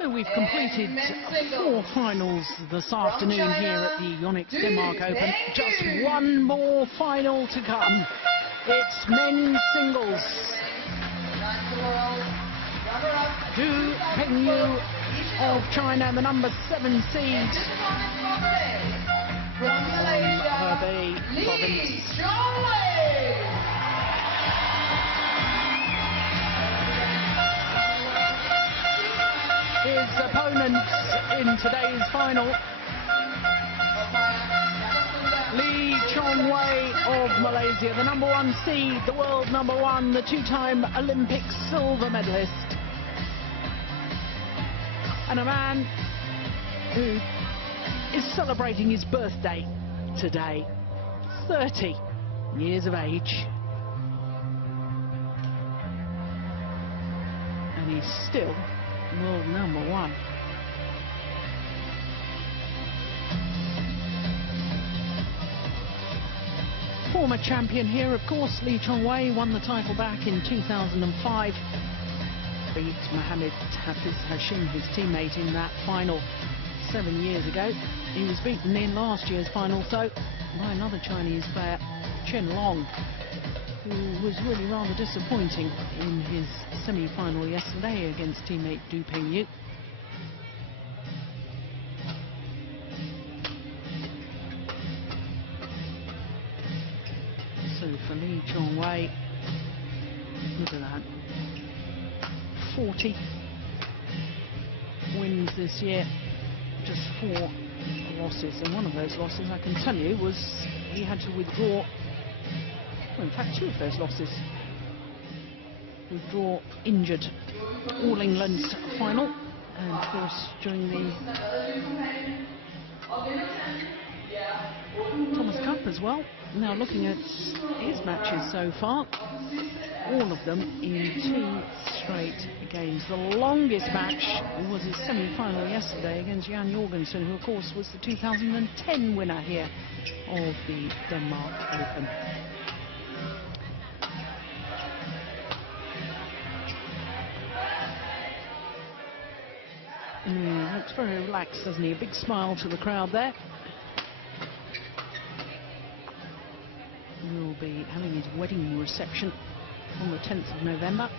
So we've completed 4 finals this afternoon here at the Yonex Denmark Open. Just one more final to come. It's men's singles. Pengyu of China, the number 7 seed from Hebei province. Chong Wei. His opponents in today's final, Chong Wei of Malaysia, the number 1 seed, the world number 1, the 2-time Olympic silver medalist, and a man who is celebrating his birthday today, 30 years of age, and he's still world number 1. Former champion here, of course, Chong Wei won the title back in 2005. Beat Mohammed Hafiz Hashim, his teammate, in that final 7 years ago. He was beaten in last year's final, though, by another Chinese player, Chen Long, who was really rather disappointing in his semi-final yesterday against teammate Pengyu. So for Chong Wei, look at that, 40 wins this year, just 4 losses, and one of those losses, I can tell you, was he had to withdraw. Well, in fact, 2 of those losses. Withdraw injured All England final, and of course during the Thomas Cup as well. Now looking at his matches so far, all of them in 2 straight games. The longest match was his semi-final yesterday against Jan Jorgensen, who of course was the 2010 winner here of the Denmark Open. Looks very relaxed, doesn't he? A big smile to the crowd there. He'll be having his wedding reception on the 10th of November.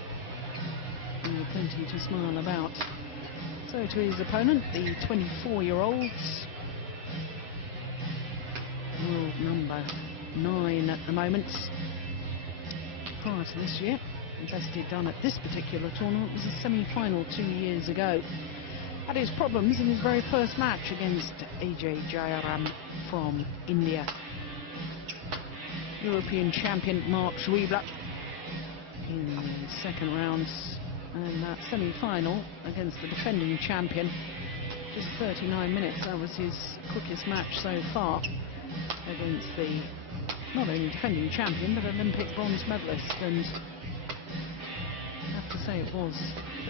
And plenty to smile about. So to his opponent, the 24-year-olds, world number 9 at the moment. Prior to this year, the best he'd done at this particular tournament was a semi-final 2 years ago. Had his problems in his very first match against Ajay Jayaram from India. European champion Mark Schwiebler in the second round, and that semi-final against the defending champion, just 39 minutes. That was his quickest match so far against the not only defending champion but Olympic bronze medalist, and I have to say it was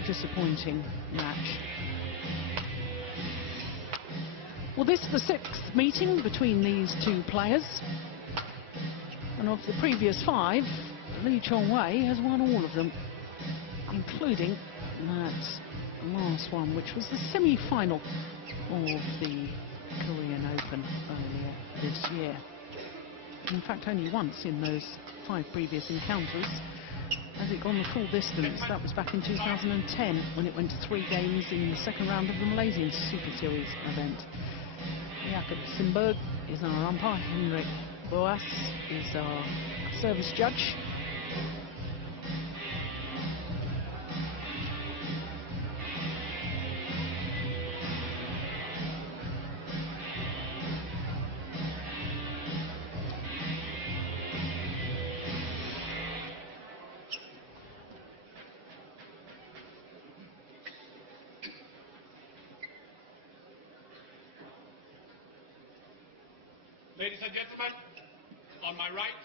a disappointing match. Well, this is the 6th meeting between these 2 players, and of the previous 5, Chong Wei has won all of them, including that last one, which was the semi-final of the Korean Open earlier this year. In fact, only once in those 5 previous encounters has it gone the full distance. That was back in 2010 when it went to 3 games in the second round of the Malaysian Superseries event. Jakob Simberg is our umpire, Henrik Boas is our service judge. Ladies and gentlemen, on my right,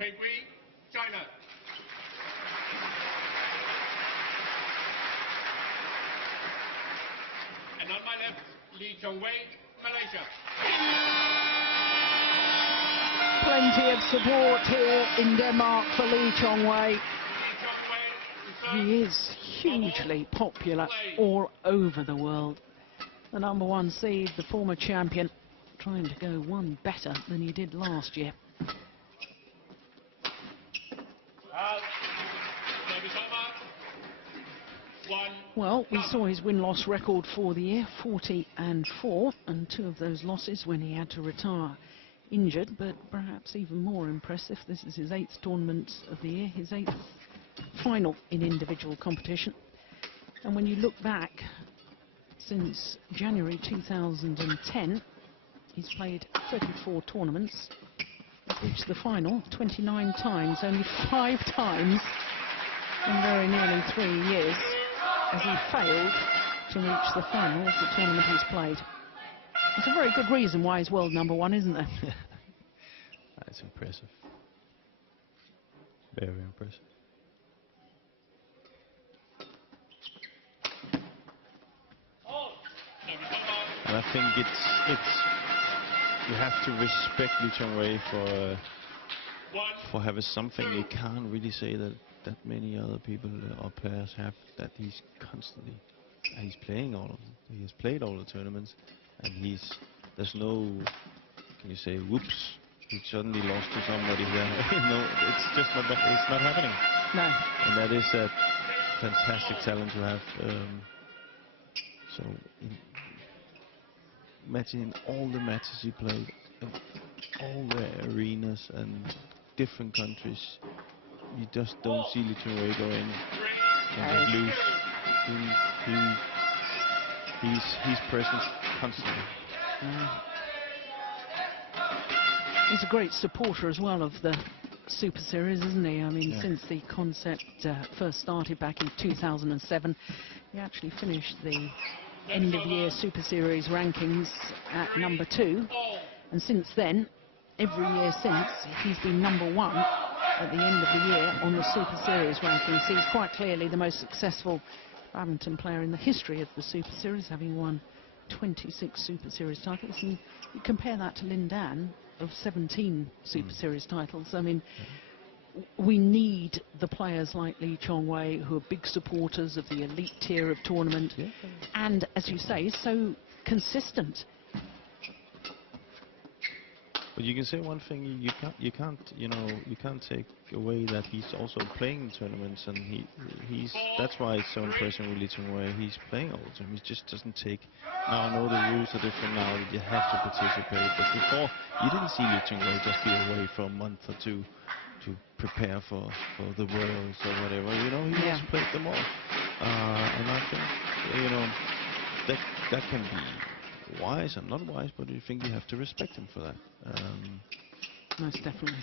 Pengyu, China. And on my left, Chong Wei, Malaysia. Plenty of support here in Denmark for Chong Wei. He is hugely popular all over the world. The #1 seed, the former champion, trying to go one better than he did last year. Well, we saw his win-loss record for the year, 40-4, and 2 of those losses when he had to retire injured, but perhaps even more impressive, this is his 8th tournament of the year, his 8th final in individual competition. And when you look back, since January 2010, he's played 34 tournaments, reached the final 29 times, only 5 times in very nearly 3 years, as he failed to reach the final of the tournament he's played. It's a very good reason why he's world #1, isn't there? That's impressive. Very impressive. And I think it's you have to respect Chong Wei for having something you can't really say that many other people or players have, that he's constantly playing all of them. He has played all the tournaments, and there's no, can you say, whoops, he suddenly lost to somebody here. No, it's just not that, it's not happening. No. And that is a fantastic talent to have. So imagine all the matches he played, in all the arenas and different countries, you just don't see Chong Wei go in and lose. He's present constantly. He's a great supporter as well of the Super Series, isn't he? I mean, since the concept first started back in 2007, he actually finished the end-of-year Super Series rankings at #2, and since then, every year since, he's been #1 at the end of the year on the Super Series rankings. He's quite clearly the most successful badminton player in the history of the Super Series, having won 26 Super Series titles, and you compare that to Lin Dan of 17 Super Series titles. I mean, we need the players like Chong Wei, who are big supporters of the elite tier of tournament, and, as you say, so consistent. But you can say one thing: you can't take away that he's also playing tournaments, and that's why it's so impressive with Chong Wei. He's playing all the time. He just doesn't take. Now I know the rules are different now; that you have to participate. But before, you didn't see Chong Wei just be away for a month or two to prepare for the Worlds or whatever. He just played them all, and I think that can be wise and not wise, but I think you have to respect him for that. Most definitely.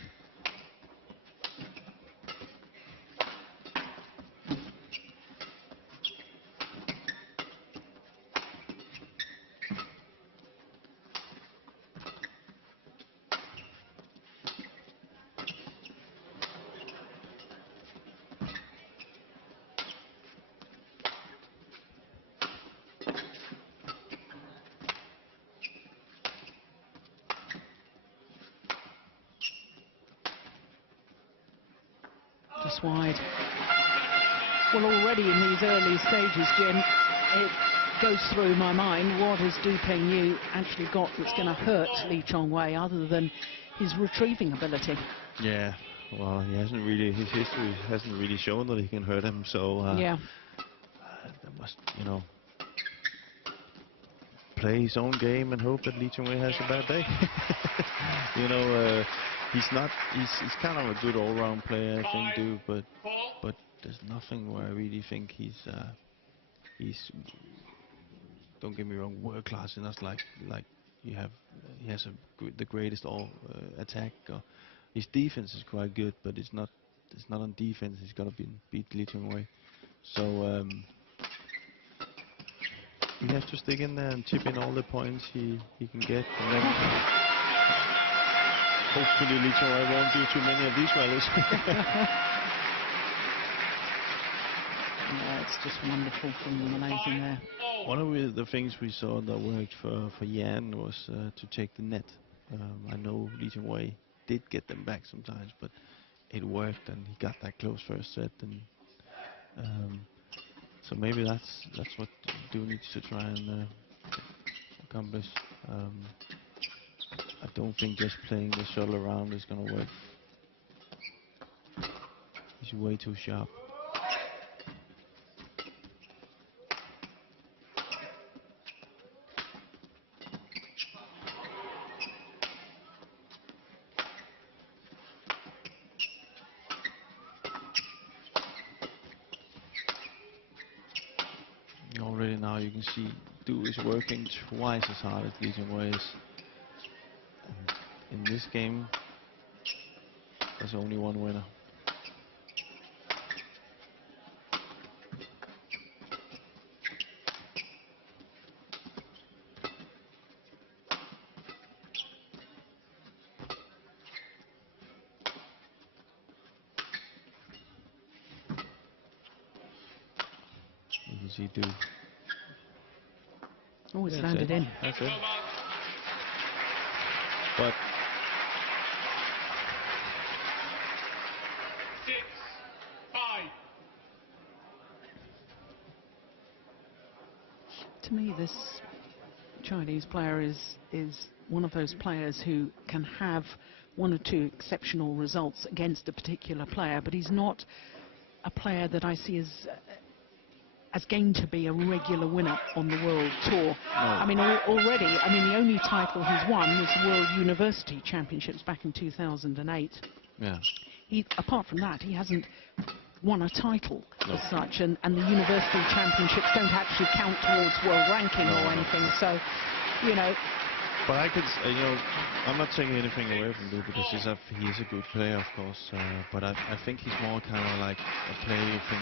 Just wide. Well, already in these early stages, Jim, it goes through my mind, what has Pengyu actually got that's going to hurt Chong Wei other than his retrieving ability? Yeah, well, his history hasn't really shown that he can hurt him, so that must, play his own game and hope that Chong Wei has a bad day. He's kind of a good all-round player, I think, but there's nothing where I really think he's don't get me wrong, world class, and that's like he has the greatest attack. His defense is quite good, but it's not on defense. He's got to beat Chong Wei. So he has to stick in there and chip in all the points he can get, and then hopefully Chong Wei won't do too many of these rallies. Yeah, it's just wonderful from the Malaysian there. One of the things we saw that worked for Yan was to take the net. I know Chong Wei did get them back sometimes, but it worked, and he got that close first set. And So maybe that's what Du needs to try and accomplish. I don't think just playing the shuttle around is going to work. He's way too sharp. Already now you can see Du is working twice as hard as Lee Chong Wei is. In this game, there's only one winner. You can see Du. Oh, it's Yeah, landed in. That's it. But 6-5. To me, this Chinese player is one of those players who can have one or two exceptional results against a particular player, but he's not a player that I see as going to be a regular winner on the World Tour. No. I mean, already, the only title he's won was the World University Championships back in 2008. yeah, Apart from that, he hasn't won a title No. as such, and the University Championships don't actually count towards world ranking No, or no. anything. So, you know, but I could, I'm not taking anything away from Du because he is a good player, of course. But I think he's more kind of like a player you think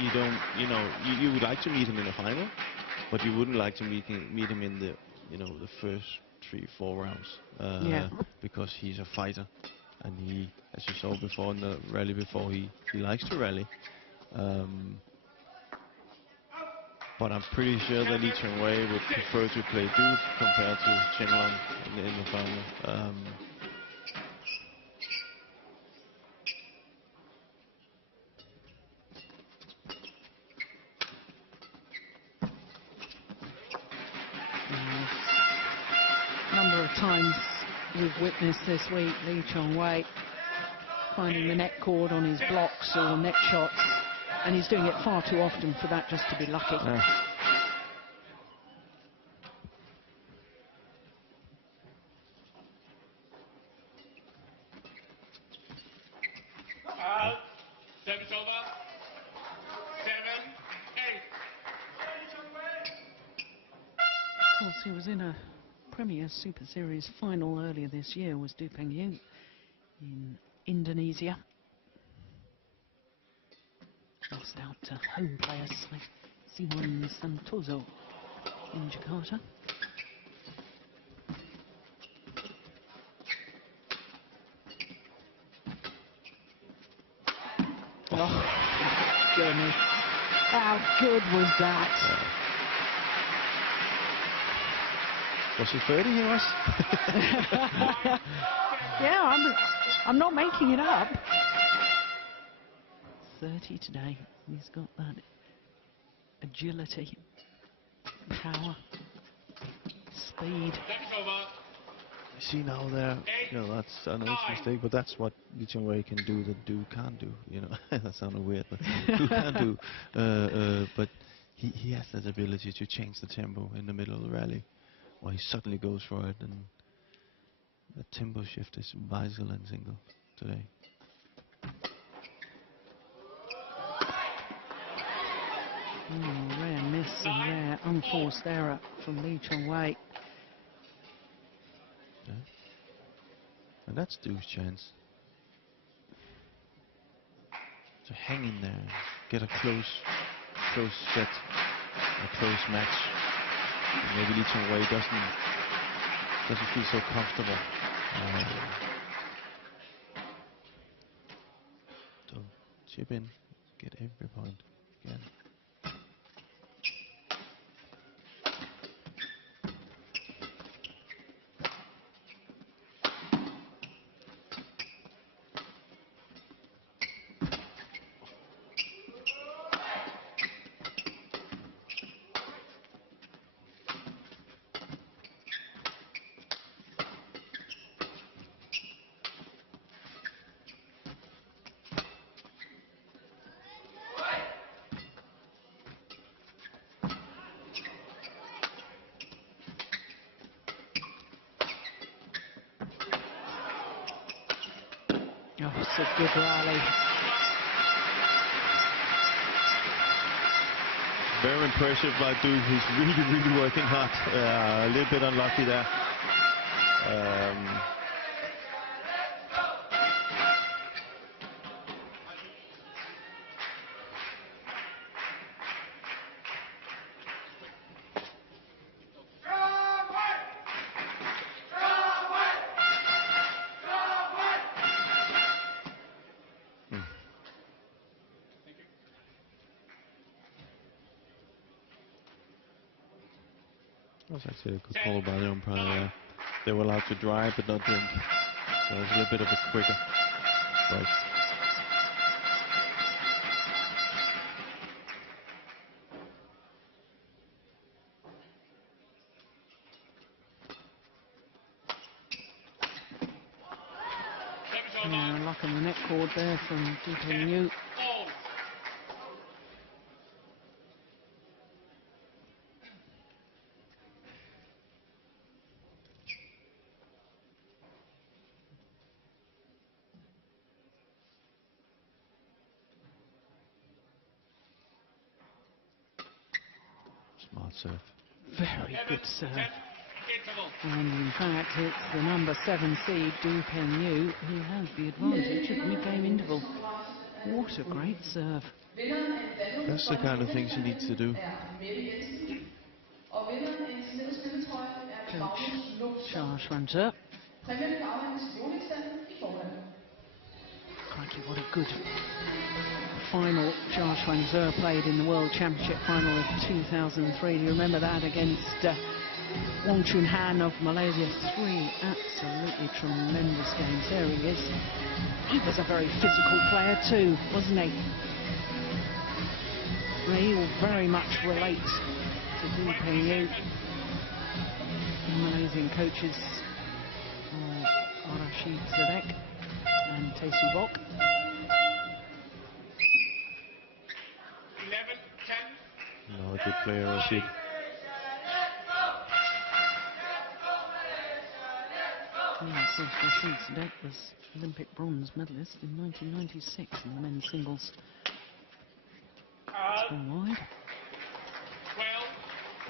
you don't, you would like to meet him in a final, but you wouldn't like to meet him in the, the first 3-4 rounds. Yeah. Because he's a fighter, and he, as you saw before in the rally before, he likes to rally. But I'm pretty sure that Lee Chong Wei would prefer to play Du compared to Chen Long in the final. Number of times we've witnessed this week Lee Chong Wei finding the net cord on his blocks or net shots, and he's doing it far too often for that just to be lucky. Service over. 7-8. Of course, he was in a Premier Super Series final earlier this year, was Du Pengyu in Indonesia. Lost out to home players like Simon Santoso in Jakarta. Oh, goodness. How good was that? Was he 30 he was? Yeah, I'm not making it up. 30 today. He's got that agility, power, speed. Service over. See now there, that's a nice mistake, but that's what Lee Chong Wei can do that Du can't do. That sounded weird, but Du can't do. But he has that ability to change the tempo in the middle of the rally, or he suddenly goes for it, and the tempo shift is vital in single today. Rare miss and rare unforced error from Lee Chong Wei. Yeah. And that's Du's chance to hang in there, get a close set, a close match. And maybe Lee Chong Wei doesn't feel so comfortable. So chip in, get every point again. Oh, it's a good rally. Very impressive by Duke. He's really working hard. A little bit unlucky there. That was actually a good call by the umpire. They were allowed to drive but not drink. So it was a little bit of a quicker break. Luck on the net cord there from Pengyu. Smart serve. Very good serve. And in fact, it's the number 7 seed, Pengyu, who has the advantage at mid-game interval. What a great serve. That's the kind of things he needs to do. Coach Charles Ranter. Crikey, what a good final Charles Ranter played in the World Championship final of 2003. Do you remember that against Wong Chun Han of Malaysia? 3 absolutely tremendous games. There he is. He was a very physical player too, wasn't he? He will very much relate to Pengyu. Malaysian coaches Rashid Sadek and Taesu Bok. 11-10. No, a good player, Rashid. Of course, Rashid Sadek was Olympic bronze medalist in 1996 in the men's singles. It's gone wide.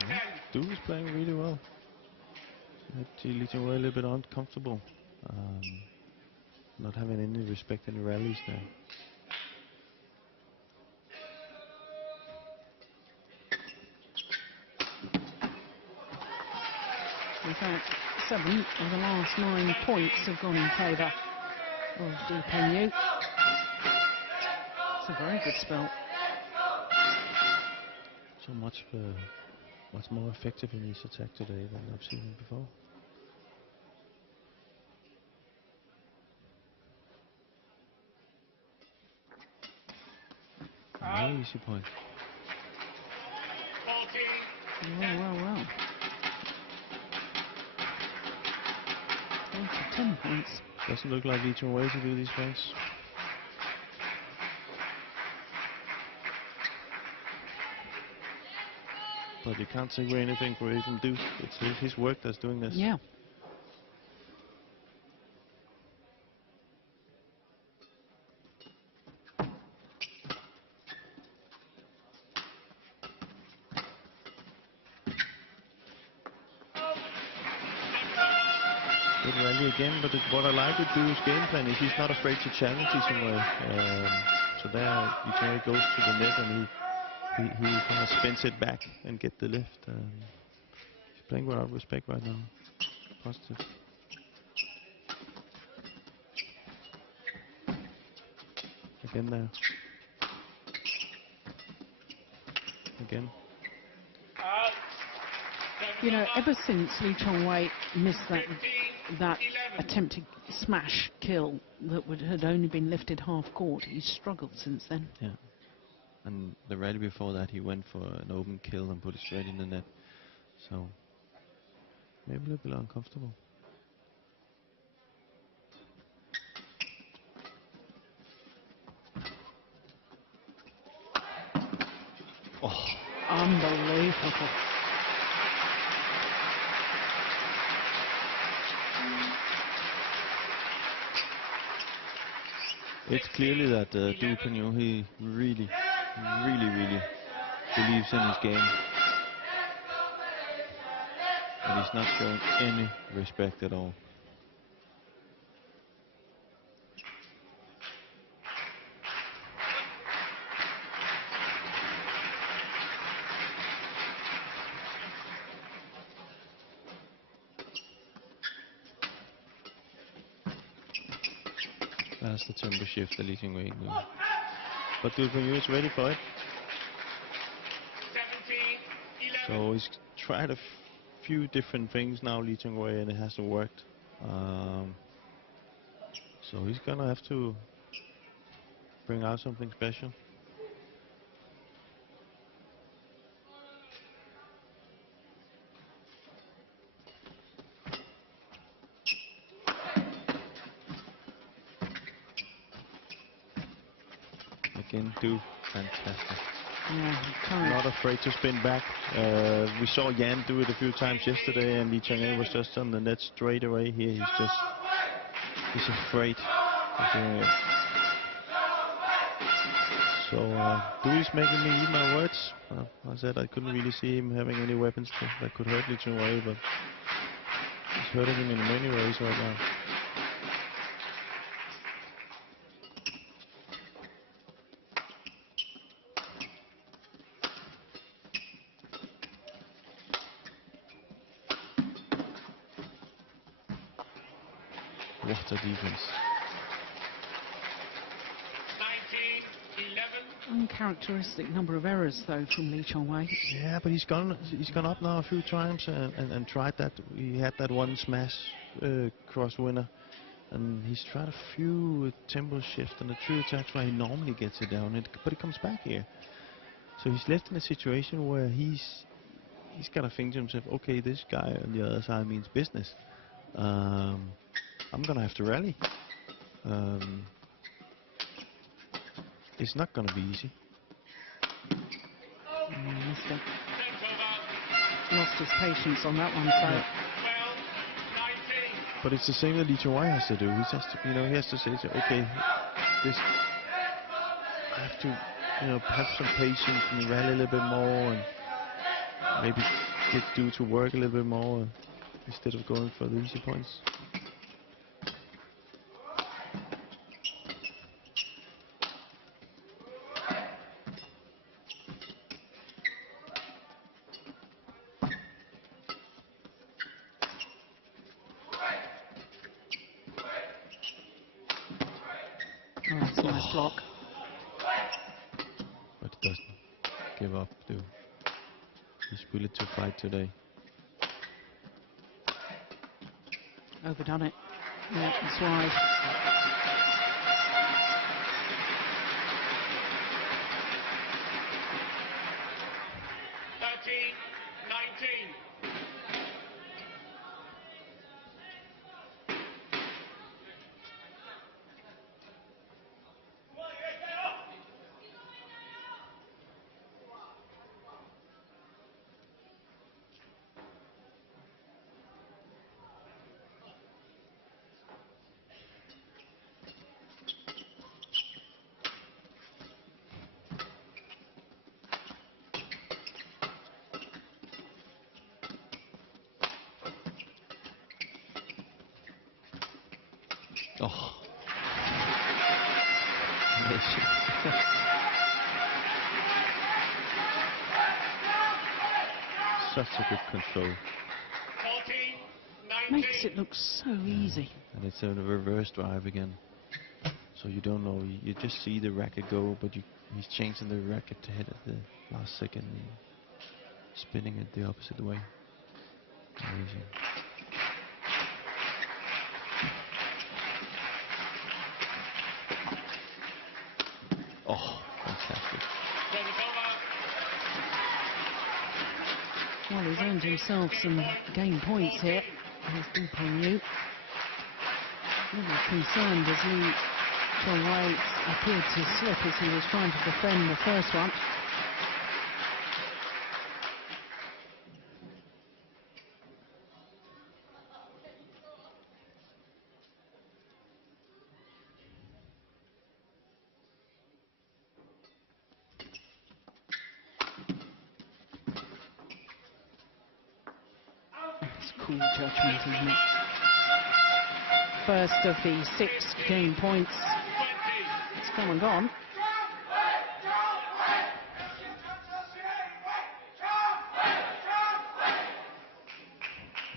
12-10. Duke is playing really well. Li Chong Wei a little bit uncomfortable. Not having any respect in the rallies there. In fact, 7 of the last 9 points have gone in favour of Pengyu. It's a very good spell. So much more effective in his attack today than I've seen him before. No easy point. 14. Well. 10 points. Doesn't look like Li Chong Wei to do these points. But you can't take away anything for even Duke. It's his work that's doing this. Yeah. Good rally again, but what I like with Duke's game plan is he's not afraid to challenge Li Chong Wei. So there, Li Chong Wei goes to the net and he kind of spins it back and get the lift. He's playing without respect right now. Positive. Again there. Again. You know, ever since Li Chong Wei missed that attempted smash kill that had only been lifted half court, he's struggled since then. Yeah. And the rally before that, he went for an open kill and put it straight in the net. So maybe a little bit uncomfortable. Oh, unbelievable. It's clearly that Du Pengyu, he really believes in his game. And he's not showing any respect at all. That's the tempo shift that Lee Chong Wei doing. But Du Pengyu is ready for it. 17, 11. So he's tried a few different things now, Lee Chong Wei, and it hasn't worked. So he's gonna have to bring out something special. Again, Du, fantastic. Yeah, Not afraid to spin back. We saw Jan do it a few times yesterday, and Lee Chong Wei was just on the net straight away. Here he's afraid of doing it. So Du is making me eat my words. I said I couldn't really see him having any weapons that could hurt Lee Chong Wei, but he's hurting him in many ways right now. What a defense. 19, 11. uncharacteristic number of errors though from Lee Chong Wei. Yeah, but he's gone up now a few times and tried that. He had that one smash cross winner, and he's tried a few tempo shifts and a few attacks where he normally gets it down, but he comes back here. So he's left in a situation where he's got to think to himself, okay, this guy on the other side means business. I'm gonna have to rally. It's not gonna be easy. Missed it. Lost his patience on that one, so. 12, 19. But it's the same that Lee Chong Wei has to do. He has to, he has to say, okay, this, I have to, have some patience and rally a little bit more, and maybe get Du to work a little bit more instead of going for the easy points. Oh, that's a nice block. But he doesn't give up, Du. He's willing to fight today. Overdone it. Yeah, it's wide. Oh. Such a good control. 14, 19. Makes it look so easy. And it's a reverse drive again. So you don't know, you just see the racket go, but he's changing the racket to hit at the last second and spinning it the opposite way. Amazing. Oh, fantastic. Well, he's earned himself some game points here. Here's Du Pengyu. A little concerned as Lee Chong Wei appeared to slip as he was trying to defend the first one. cool judgment, isn't it? First of the 6 game points. It's come and gone.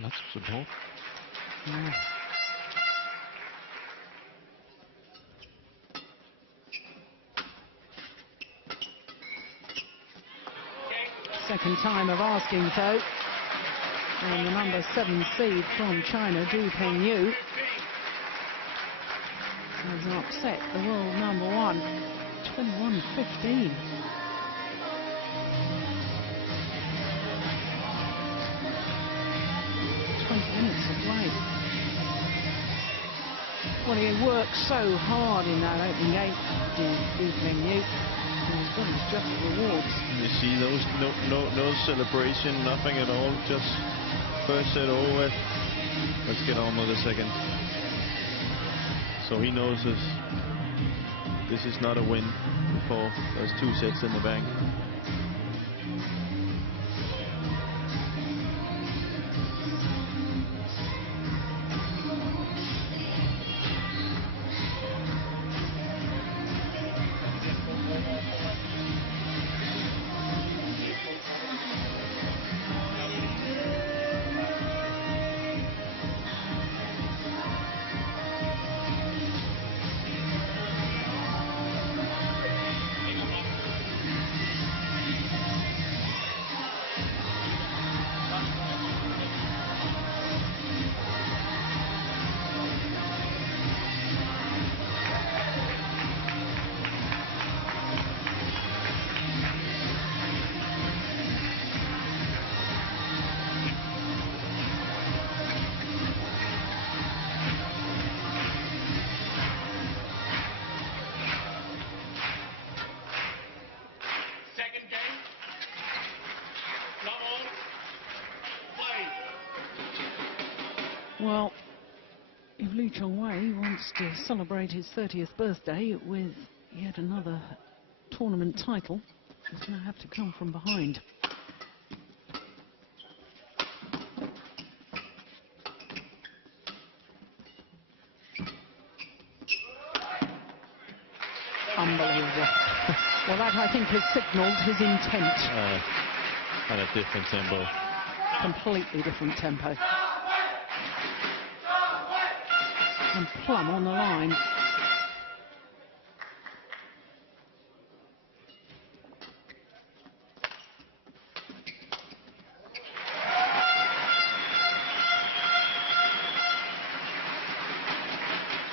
Lots of support. Yeah. Second time of asking so. And the number 7 seed from China, Pengyu, has upset the world number 1, 21-15. Minutes of play. Well, he worked so hard in that opening game, Pengyu. He's got his just rewards. You see those no celebration, nothing at all. Just first set over. Let's get on with the second. So he knows this is not a win before there's 2 sets in the bank. Well, if Chong Wei wants to celebrate his 30th birthday with yet another tournament title, he's going to have to come from behind. Unbelievable. Well, that, I think, has signalled his intent. On a different tempo. Completely different tempo. And plumb on the line.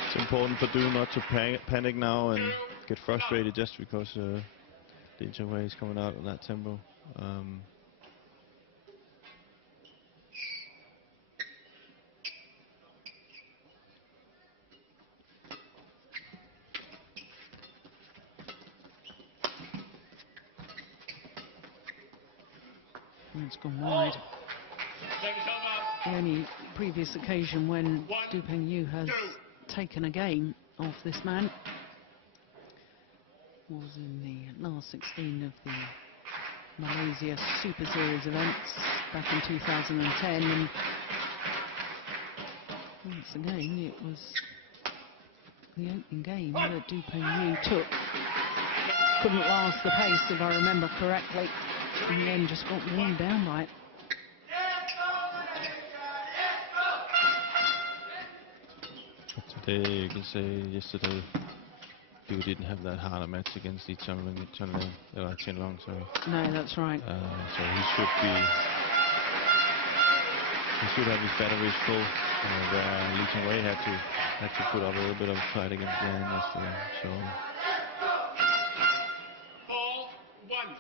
It's important for Du not to panic now and get frustrated just because Chong Wei is coming out on that tempo. It's gone wide. The only previous occasion when Pengyu has taken a game off this man was in the last 16 of the Malaysia Superseries events back in 2010, and once again it was the opening game that Pengyu took. Couldn't last the pace, if I remember correctly, and then just got worn down by it. Today, you can say yesterday, you didn't have that harder match against the Qianlong, sorry. No, that's right. So he should have his batteries full. And Chong Wei had to put up a little bit of a fight against Yan yesterday. So. 4-1.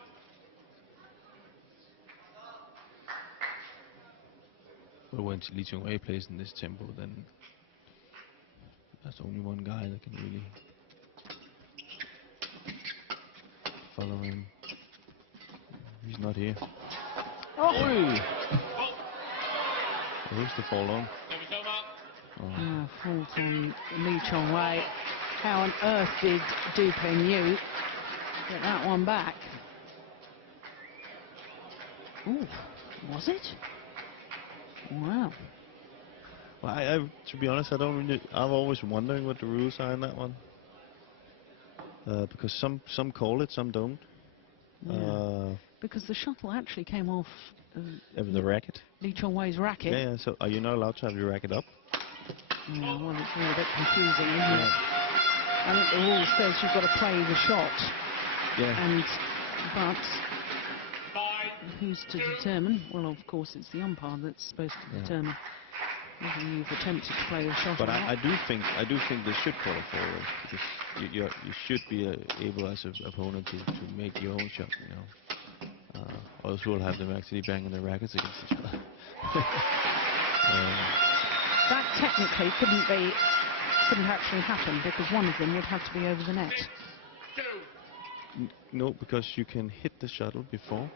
But when Chong Wei plays in this tempo, then there's only one guy that can really follow him. He's not here. Oh! Who's the fall on? Oh, fault on Chong Wei. How on earth did Pengyu get that one back? Ooh, was it? Wow. Well, to be honest, I don't really. I'm always wondering what the rules are in that one. Because some call it, some don't. Yeah. Because the shuttle actually came off The racket. Lee Chong Wei's racket. Yeah, yeah. So are you not allowed to have your racket up? Yeah, well, it's all a bit confusing, isn't it? I think the rule says you've got to play the shot. Yeah. But who's to determine? Well, of course, it's the umpire that's supposed to determine whether you've attempted to play the shot But or not. I do think they should call it forward, because you should be able as an opponent to make your own shot, you know. Or else we'll have them actually banging their rackets against each other. That technically couldn't actually happen, because one of them would have to be over the net. No, because you can hit the shuttle before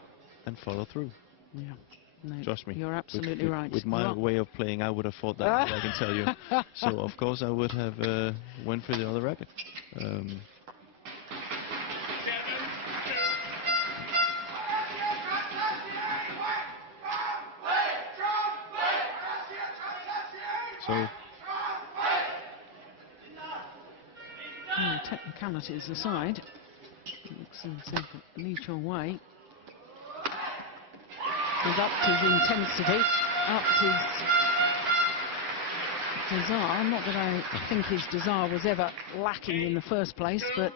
and follow through. Yeah. No, trust me. You're absolutely right. With my way of playing, I would have thought that, I can tell you. So, of course, I would have went for the other racket. Technicalities aside, Lee Chong Wei has upped his intensity, upped his desire. Not that I think his desire was ever lacking in the first place, but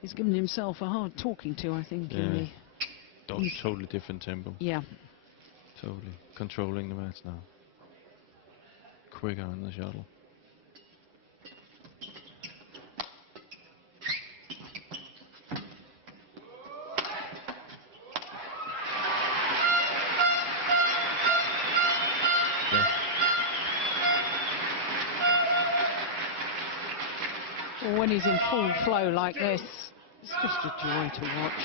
he's given himself a hard talking to, I think. Yeah. Totally different tempo. Yeah. Totally. Controlling the match now. Quicker on the shuttle. When he's in full flow like this, it's just a joy to watch.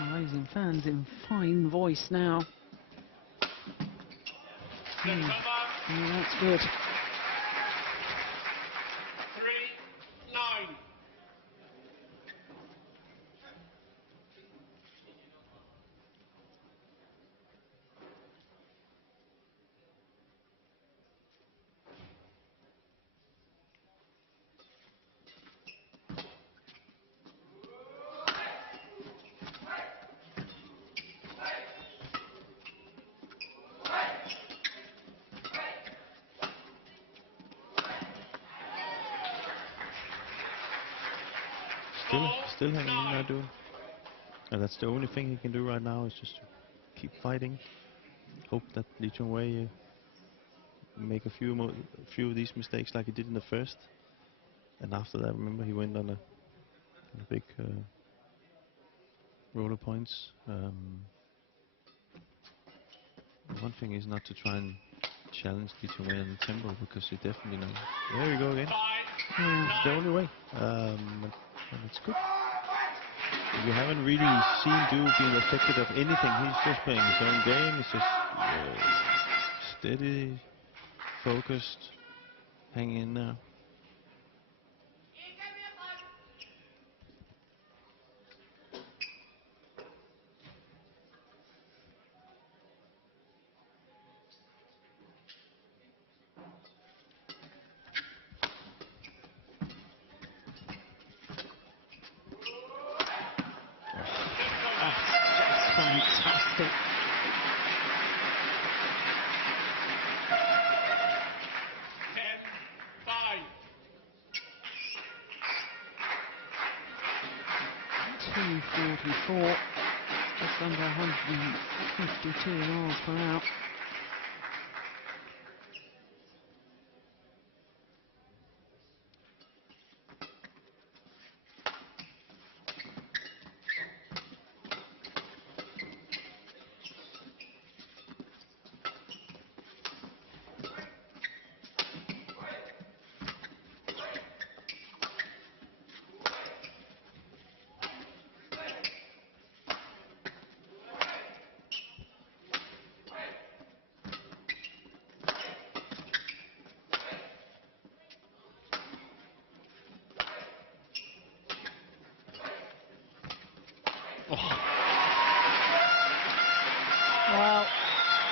Amazing fans in fine voice now. That's good. 3-9. Still hanging in there, doing. And that's the only thing he can do right now, is just to keep fighting. Hope that Lee Chong Wei make a few of these mistakes like he did in the first. And after that, remember, he went on a big roller points. One thing is not to try and challenge Lee Chong Wei on the tempo, because he definitely knows. There we go again. It's the only way. And it's good. You haven't really seen Du being affected of anything. He's just playing his own game. He's just steady, focused, hanging in there. Fantastic. .244, just under 152 miles per hour.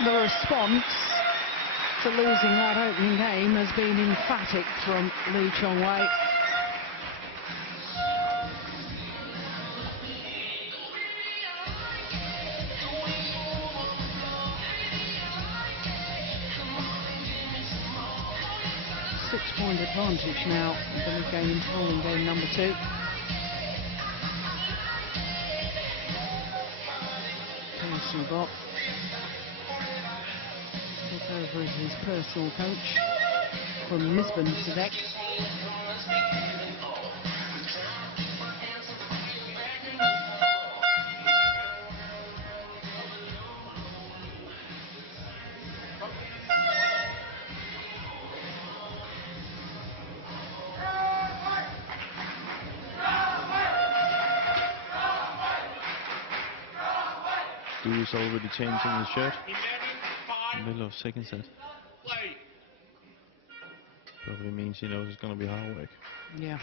the response to losing that opening game has been emphatic from Lee Chong Wei. Six-point advantage now in the game, holding game number 2. Bob took over as his personal coach from Lisbon to deck. Is already changing his shirt in the middle of second set. Probably means he knows it's going to be hard work. Yeah.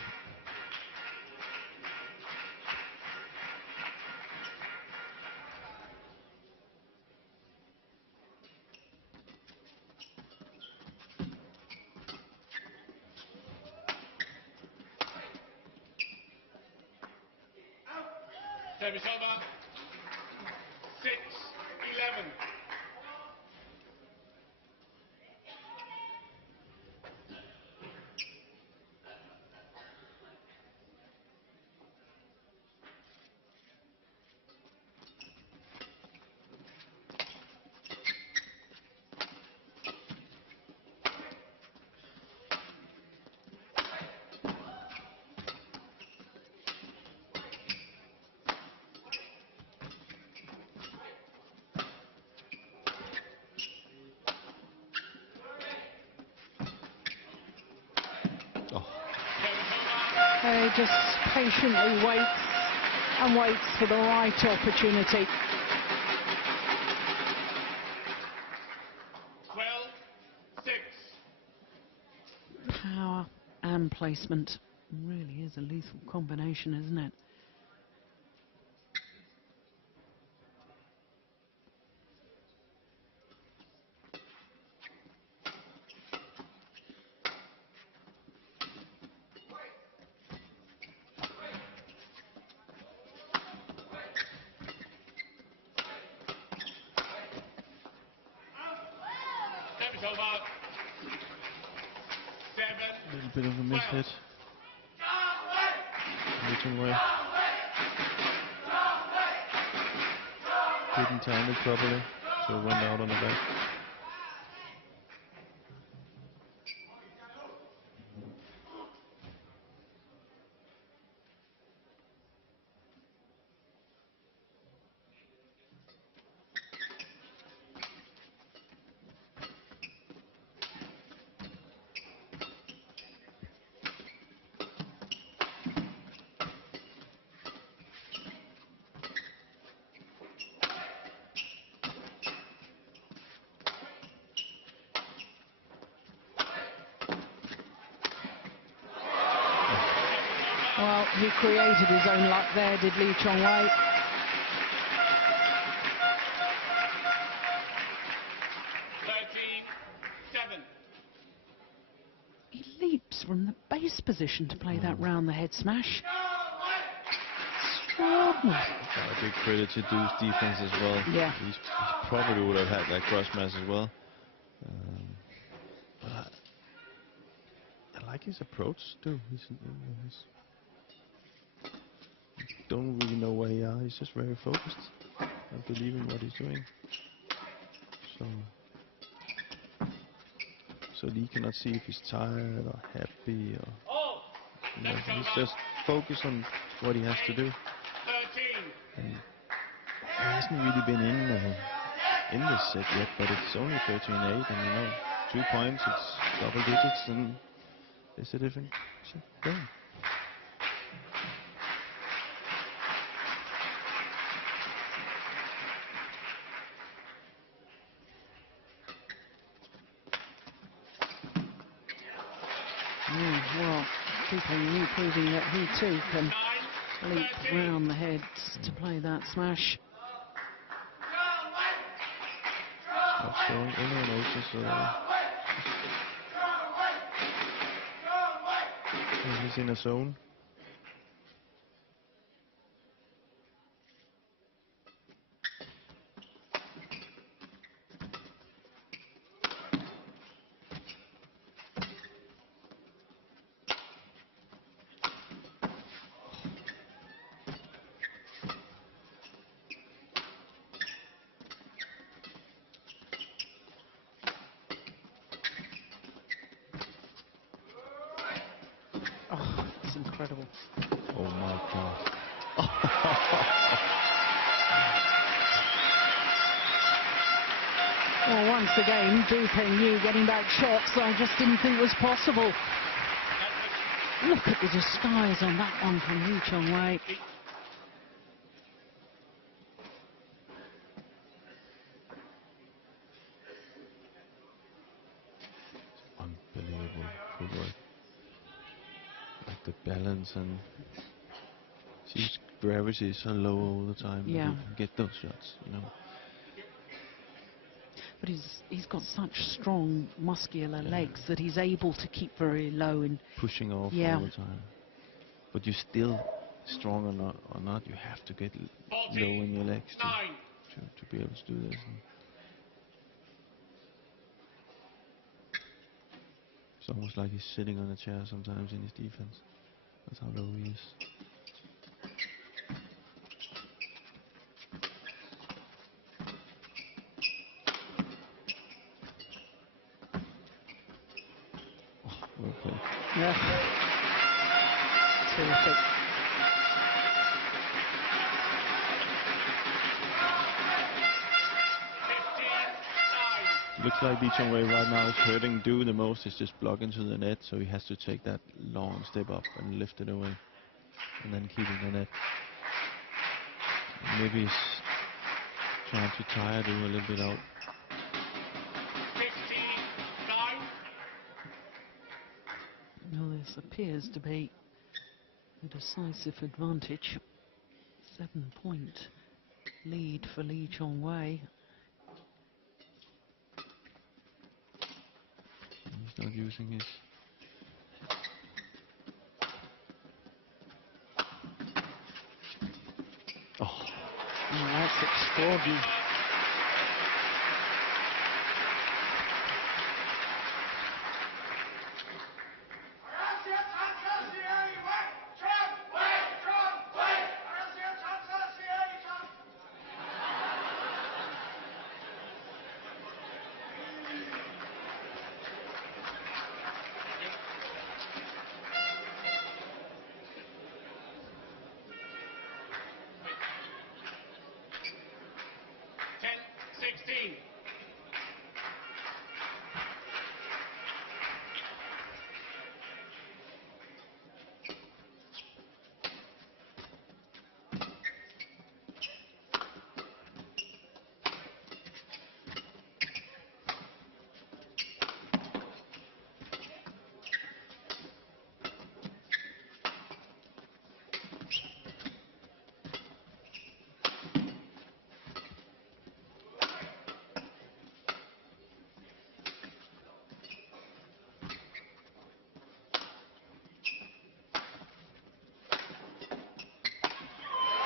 Service over. 6-11. He just patiently waits and waits for the right opportunity. 12-6. Power and placement really is a lethal combination, isn't it? A little bit of a miss-hit. Chong Wei didn't time it properly, so it went out on the back. Well, he created his own luck there, did Lee Chong Wei. He leaps from the base position to play that round the head smash. Extraordinary. A big credit to Du's defense as well. Yeah. He probably would have had that cross smash as well. But I like his approach too. He's don't really know where he is. He's just very focused. I believe in what he's doing. So Lee cannot see if he's tired or happy or nothing. He's just focused on what he has to do. And he hasn't really been in this set yet, but it's only 13-8, and you know, 2 points, it's double digits, and it's a different game. Well, keeping proving that he too can leap round the heads to play that smash. Not showing any emotions. He's in a zone. Oh, it's incredible. Oh my God. Well, once again, Pengyu getting back shots I just didn't think was possible. Look at the disguise on that one from Chong Wei. Unbelievable footwork. Like the balance and his gravity is so low all the time. Yeah. That he can get those shots, you know. But he's got such strong muscular legs that he's able to keep very low and Pushing off yeah. all the time. But you're still strong or not, you have to get low in your legs to be able to do this. And it's almost like he's sitting on a chair sometimes in his defense. That's how low he is. Okay. Yeah. Terrific. Looks like Chong Wei right now is hurting Do the most. Is just blocking to the net, so he has to take that long step up and lift it away, and then keeping the net. Maybe he's trying to tire Do a little bit out. 59. Well, this appears to be a decisive advantage. 7-point lead for Chong Wei. He's not using his. Oh, That's extraordinary.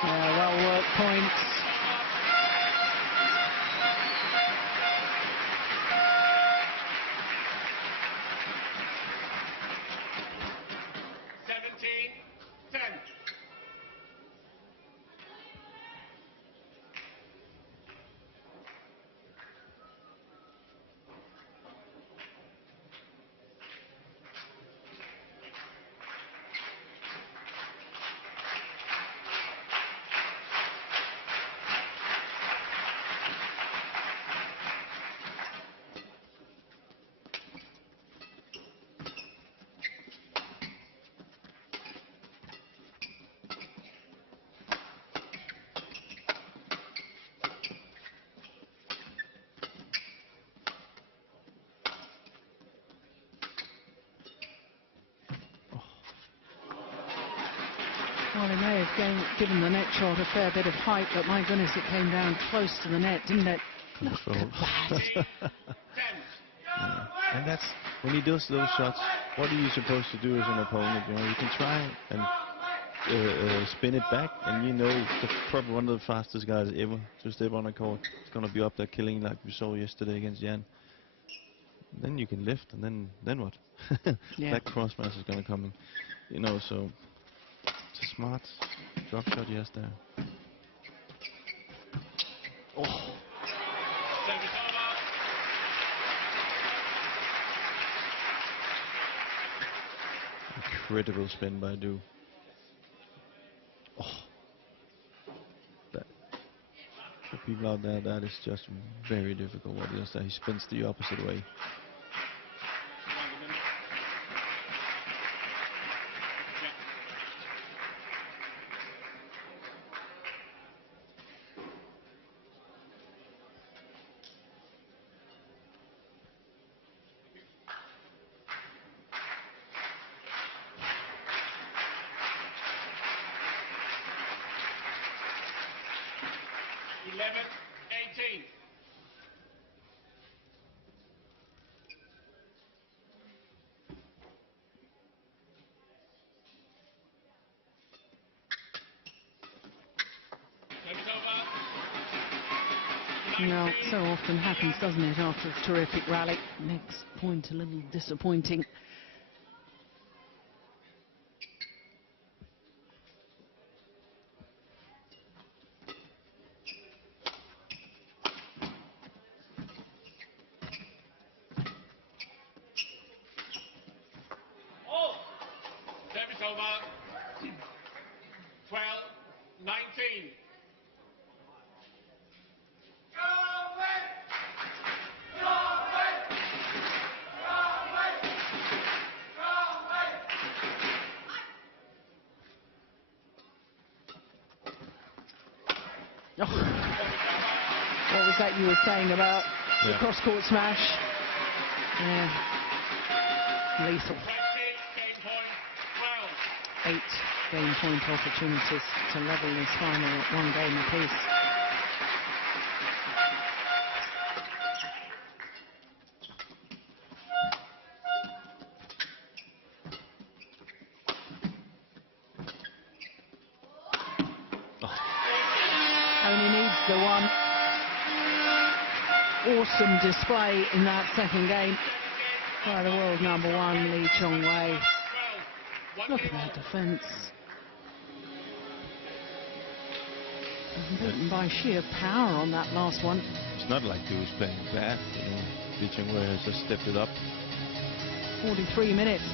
Yeah, well worked points. Well, he may have given the net shot a fair bit of height, but my goodness, it came down close to the net, didn't it? control. Yeah. And that's when he does those shots. What are you supposed to do as an opponent? You know, you can try and spin it back, and you know probably one of the fastest guys ever to step on a court. It's going to be up there killing like we saw yesterday against Jan. Then you can lift, and then what? Yeah. That cross mass is going to come in. You know, so it's a smart drop shot he has there. Oh. Incredible spin by Du. Oh. That, for people out there, that is just very difficult what he does there. He spins the opposite way. Well, so often happens, doesn't it, after a terrific rally? Next point a little disappointing. Service over. 12-19. Oh. What was that you were saying about the cross-court smash? Yeah. Lethal. 8 game point opportunities to level this final at 1 game apiece. Only needs the one. Awesome display in that second game by the world number 1, Lee Chong Wei. Look at that defence. Beaten by sheer power on that last one. It's not like he was playing bad, you know. Lee Chong Wei has just stepped it up. 43 minutes.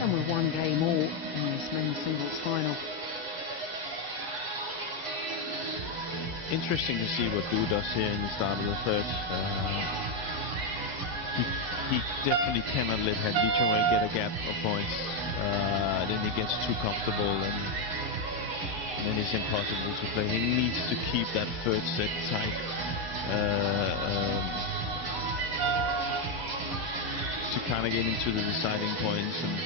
And with 1 game all in this men's singles final. Interesting to see what Du does here in the start of the third. He definitely cannot let Lee Chong Wei get a gap of points. Then he gets too comfortable, and then it's impossible to play. He needs to keep that third set tight. To kind of get into the deciding points and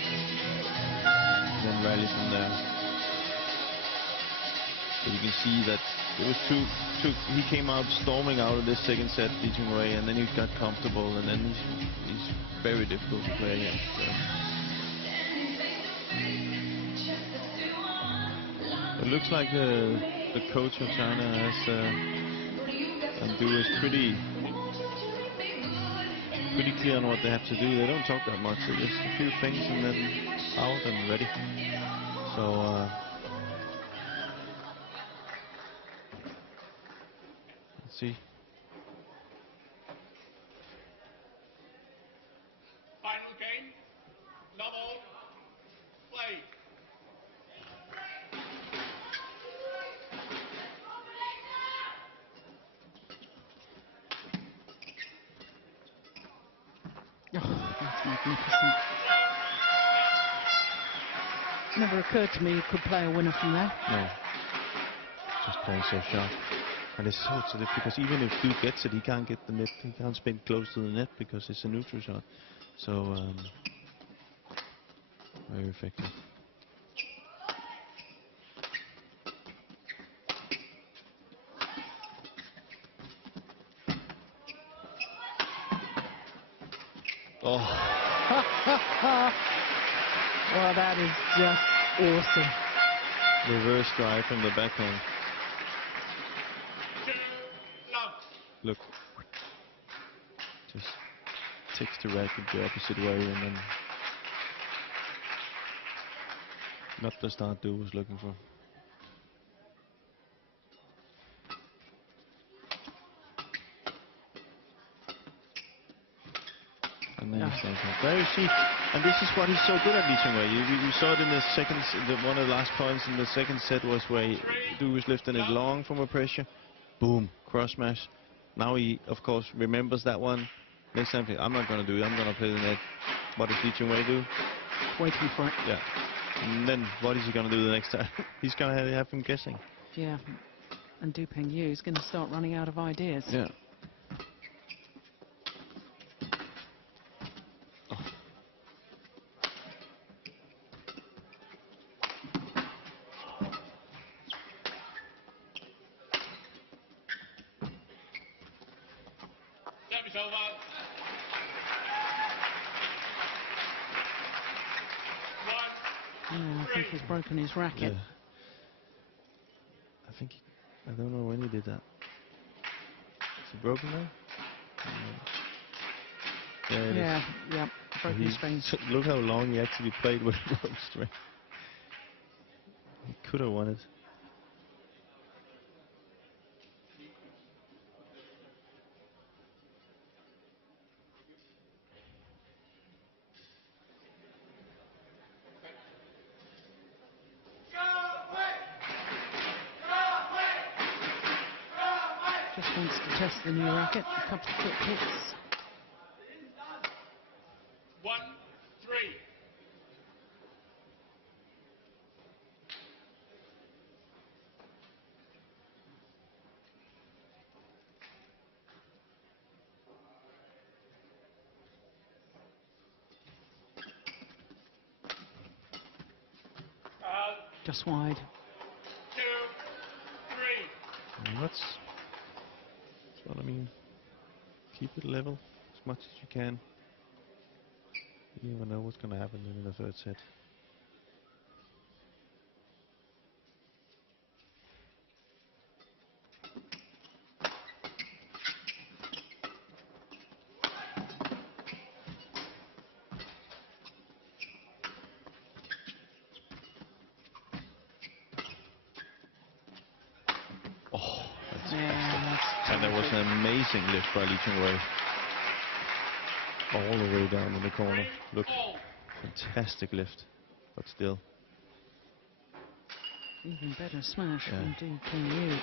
then rally from there. But you can see that it was he came out storming out of this second set, Lee Chong Wei, and then he got comfortable, and then he's very difficult to play against. It looks like the coach of China has and Du is pretty clear on what they have to do. They don't talk that much. They just a few things and then out and ready. So let's see. Final game. Double play. Oh, that's magnificent. Never occurred to me you could play a winner from there. No. Just playing so sharp. And it's so difficult because even if Du gets it, he can't get the net. He can't spin close to the net because it's a neutral shot. So very effective. Oh. Well, that is just awesome. Reverse drive from the backhand. Look. Just takes the racket the opposite way and then not the start Do was looking for. And then he's there you see, and this is what he's so good at, Lee Chong Wei. You saw it in the second, one of the last points in the second set was where Du was lifting it long from a pressure. Boom, cross smash. Now he, of course, remembers that one. Next time, I'm not going to do it, I'm going to play the net. What does Lee Chong Wei do? Waiting for it. Yeah. And then what is he going to do the next time? He's going to have him guessing. Yeah. And Du Pengyu is going to start running out of ideas. Yeah. Yeah, I think he's broken his racket. Yeah. I don't know when he did that. Is it broken now? Yeah, it is. Yeah, broken strings. Look how long he actually played with a broken string. He could have won it. Just wants to test the new racket. A couple of quick hits. 1-3. Just wide. 2-3. And that's what I mean. Keep it level as much as you can. You never know what's going to happen in the third set. And there was an amazing lift by Lee Chong Wei. All the way down in the corner. Look, fantastic lift, but still. Even better smash from Du Pengyu.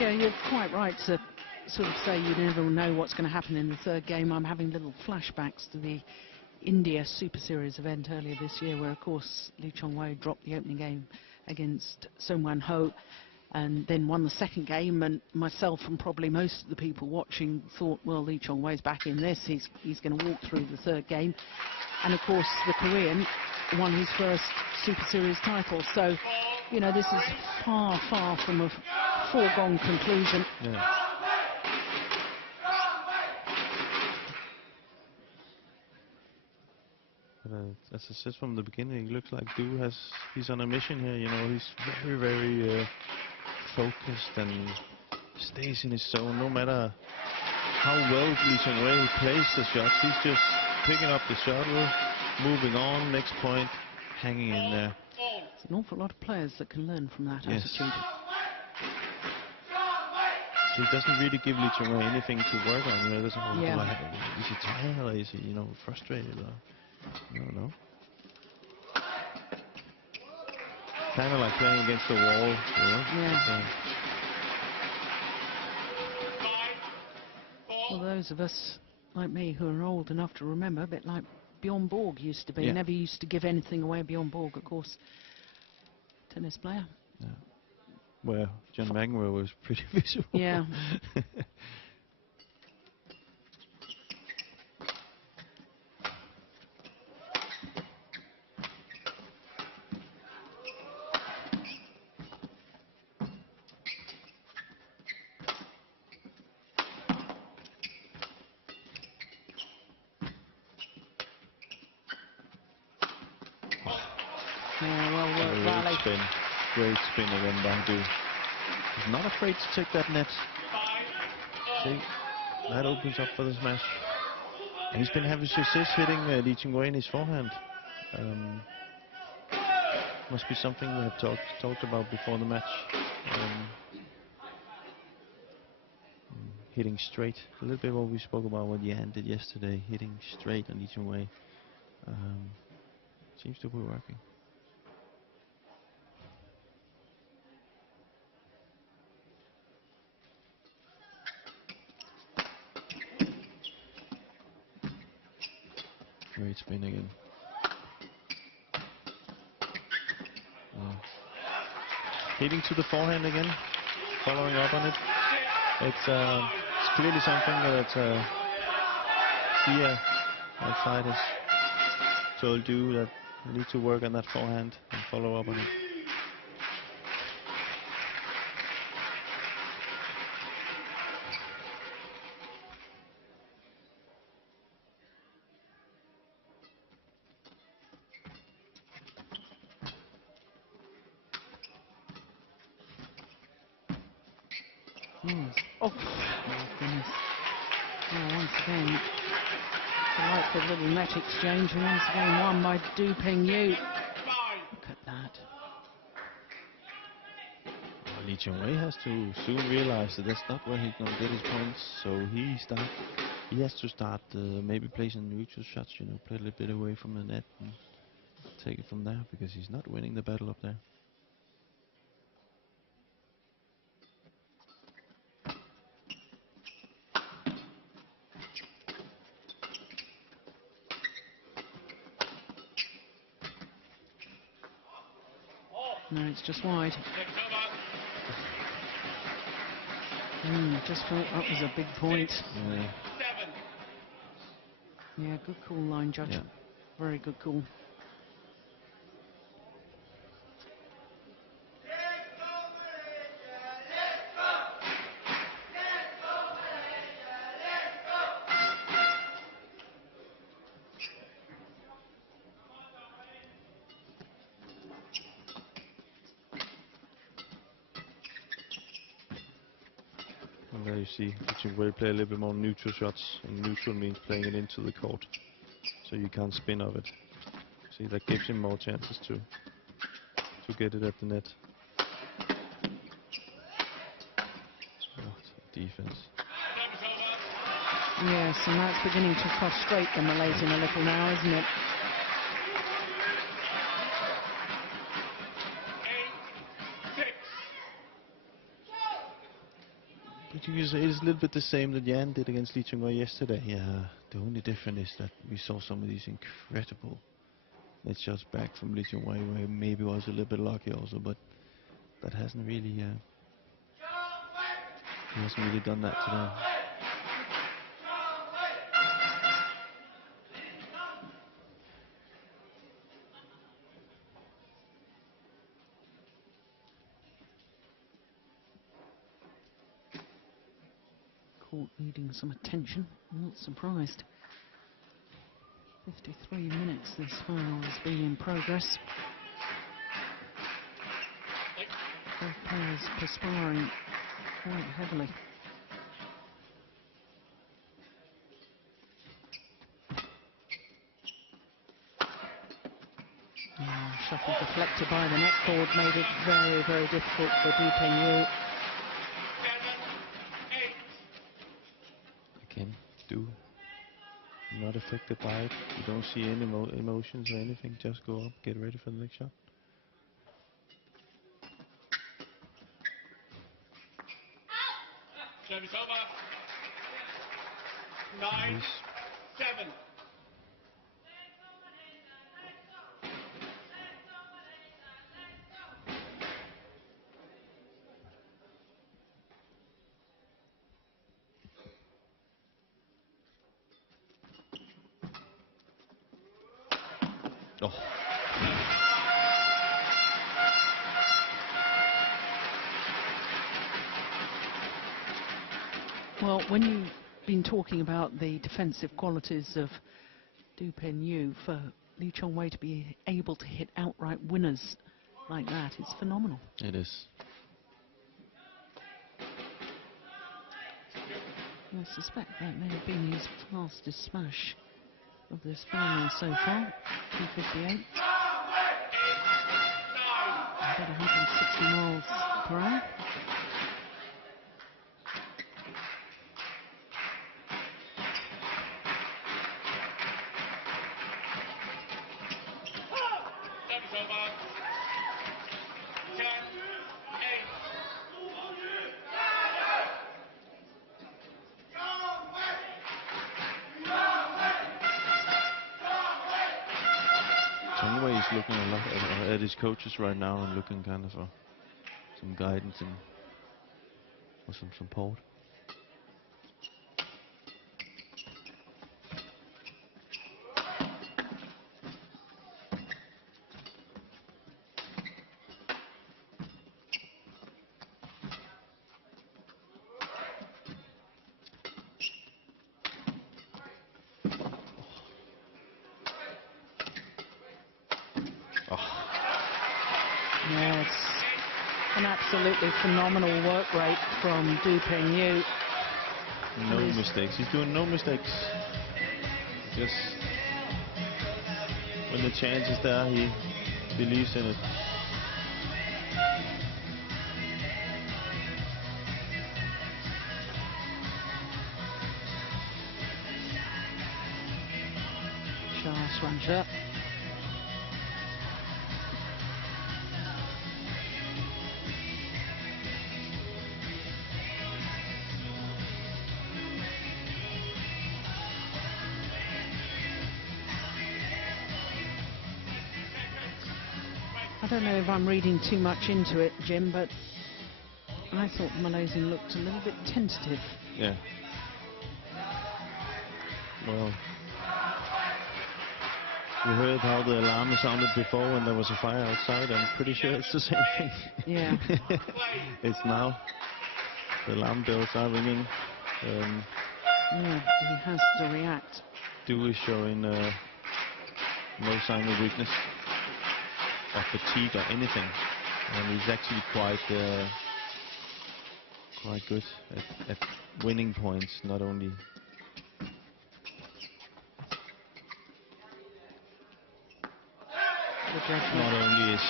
Yeah, you're quite right to sort of say you never know what's going to happen in the third game. I'm having little flashbacks to the India Super Series event earlier this year, where, of course, Lee Chong Wei dropped the opening game against Sung Wan Ho and then won the second game, and myself and probably most of the people watching thought, well, Lee Chong Wei's back in this, he's going to walk through the third game. And of course the Korean won his first Super Series title, so you know, this is far from a foregone conclusion. Yeah. But, as I said from the beginning, it looks like he's on a mission here. You know, he's very focused and stays in his zone. No matter how well Lee Chong Wei plays the shots, he's just picking up the shot, moving on, next point, hanging in there. It's an awful lot of players that can learn from that attitude. He doesn't really give Lee Chong Wei anything to work on. You know, is he tired or is he, you know, frustrated? Or, I don't know. Kind of like playing against the wall, you know? Yeah. Well, those of us like me who are old enough to remember, a bit like Bjorn Borg used to be. Never used to give anything away. Bjorn Borg, of course, tennis player. Yeah. Well, John McEnroe was pretty visible. Yeah. spin. Great spin again by Du. He's not afraid to take that net. See, that opens up for the smash. And he's been having success hitting Lee Chong Wei in his forehand. Must be something we have talked about before the match. Hitting straight. A little bit what we spoke about what Jan did yesterday. Hitting straight on Lee Chong Wei. Seems to be working. Great spin again. Hitting to the forehand again, following up on it. It's clearly something that Sia outside has told you that you need to work on that forehand and follow up on it. Oh, my goodness. Oh, once again, delightful little net exchange, and once again won by Du Pengyu. Look at that. Well, Lee Chong Wei has to soon realize that that's not where he's going to get his points, so he has to start maybe placing neutral shots, you know, play a little bit away from the net and take it from there, because he's not winning the battle up there. No, it's just wide. Just thought that was a big point. Yeah, good call, line judge. Yeah. Very good call. And there you see Lee Chong Wei play a little bit more neutral shots, and neutral means playing it into the court, so you can't spin of it. See, that gives him more chances to get it at the net. Oh, defense. Yes, and that's beginning to frustrate the Malaysian a little now, isn't it? It is a little bit the same that Jan did against Lee Chong Wei yesterday. Yeah, the only difference is that we saw some of these incredible net shots back from Lee Chong Wei, where maybe was a little bit lucky also, but that hasn't really he hasn't really done that today. Court needing some attention. I'm not surprised. 53 minutes this final has been in progress. Both players perspiring quite heavily. Shuttle deflected by the net cord made it very, very difficult for Du Pengyu. Again, Du not affected by it. You don't see any emotions or anything. Just go up, get ready for the next shot. Service over. 9-7. Oh. Well, when you've been talking about the defensive qualities of Du Pengyu, for Lee Chong Wei to be able to hit outright winners like that. It's phenomenal. It is. I suspect that may have been his fastest smash of this final so far. 258. About 160 miles per hour. Chong Wei is looking a lot at his coaches right now and looking kind of for some guidance and or some support. Yeah, it's an absolutely phenomenal work rate from Pengyu. No mistakes. He's doing no mistakes. Just when the chance is there, he believes in it. Charles Ranger. I don't know if I'm reading too much into it, Jim, but I thought the Malaysian looked a little bit tentative. Yeah. Well, you heard how the alarm sounded before when there was a fire outside. I'm pretty sure it's the same thing. Yeah. It's now. The alarm bells are ringing. Yeah, he has to react. Du is showing no sign of weakness or fatigue or anything, and he's actually quite good at winning points, not only is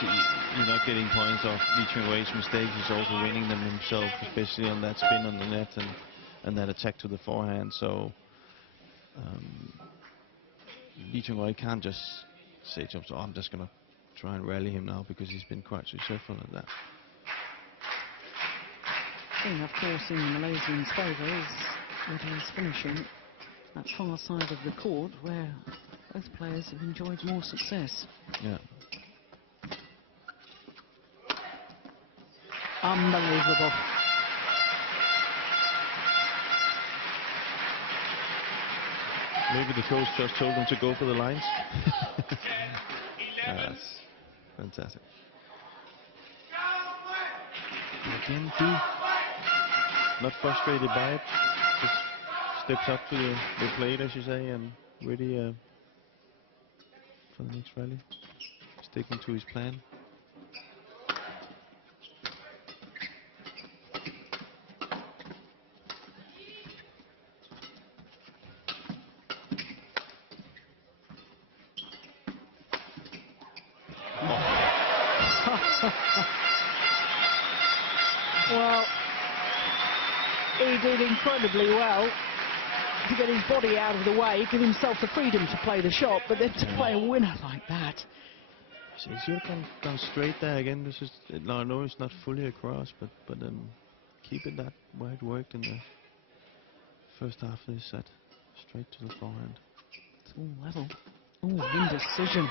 he's not getting points off Lee Chong-wei's mistakes, he's also winning them himself, especially on that spin on the net and that attack to the forehand. So Lee Chong-wei can't just say to himself, I'm just going to try and rally him now, because he's been quite successful at that. Thing, of course, in the Malaysians' favour is that he's finishing that far side of the court where both players have enjoyed more success. Yeah. Unbelievable. Maybe the coach just told him to go for the lines. That's fantastic. Again, Du, not frustrated by it. Just steps up to the plate, as you say, and ready for the next rally. Sticking to his plan. Well, he did incredibly well to get his body out of the way, give himself the freedom to play the shot, but then to play a winner like that. So he should have gone straight there again. This is, no, I know it's not fully across, but keep it that way it worked in the first half of this set. Straight to the forehand. It's all level. Oh, indecision.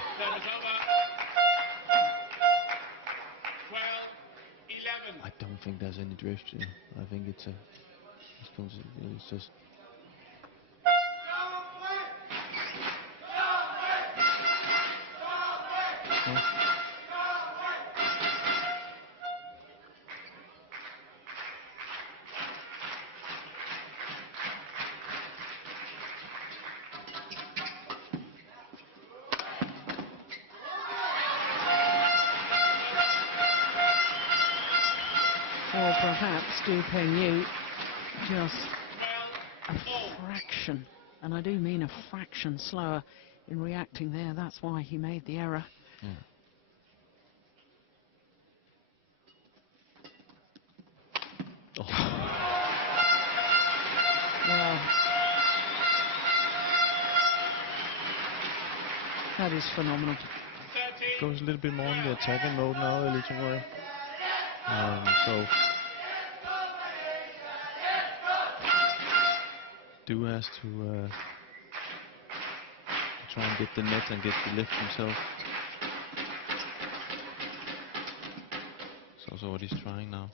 I don't think there's any drift here. I think it's just. Or perhaps Du Pengyu just a fraction, and I do mean a fraction, slower in reacting there. That's why he made the error. Yeah. Oh. Well, that is phenomenal. Goes a little bit more in the attacking mode now, Lee Chong Wei. So Du has to try and get the net and get the lift himself. That's also what he's trying now.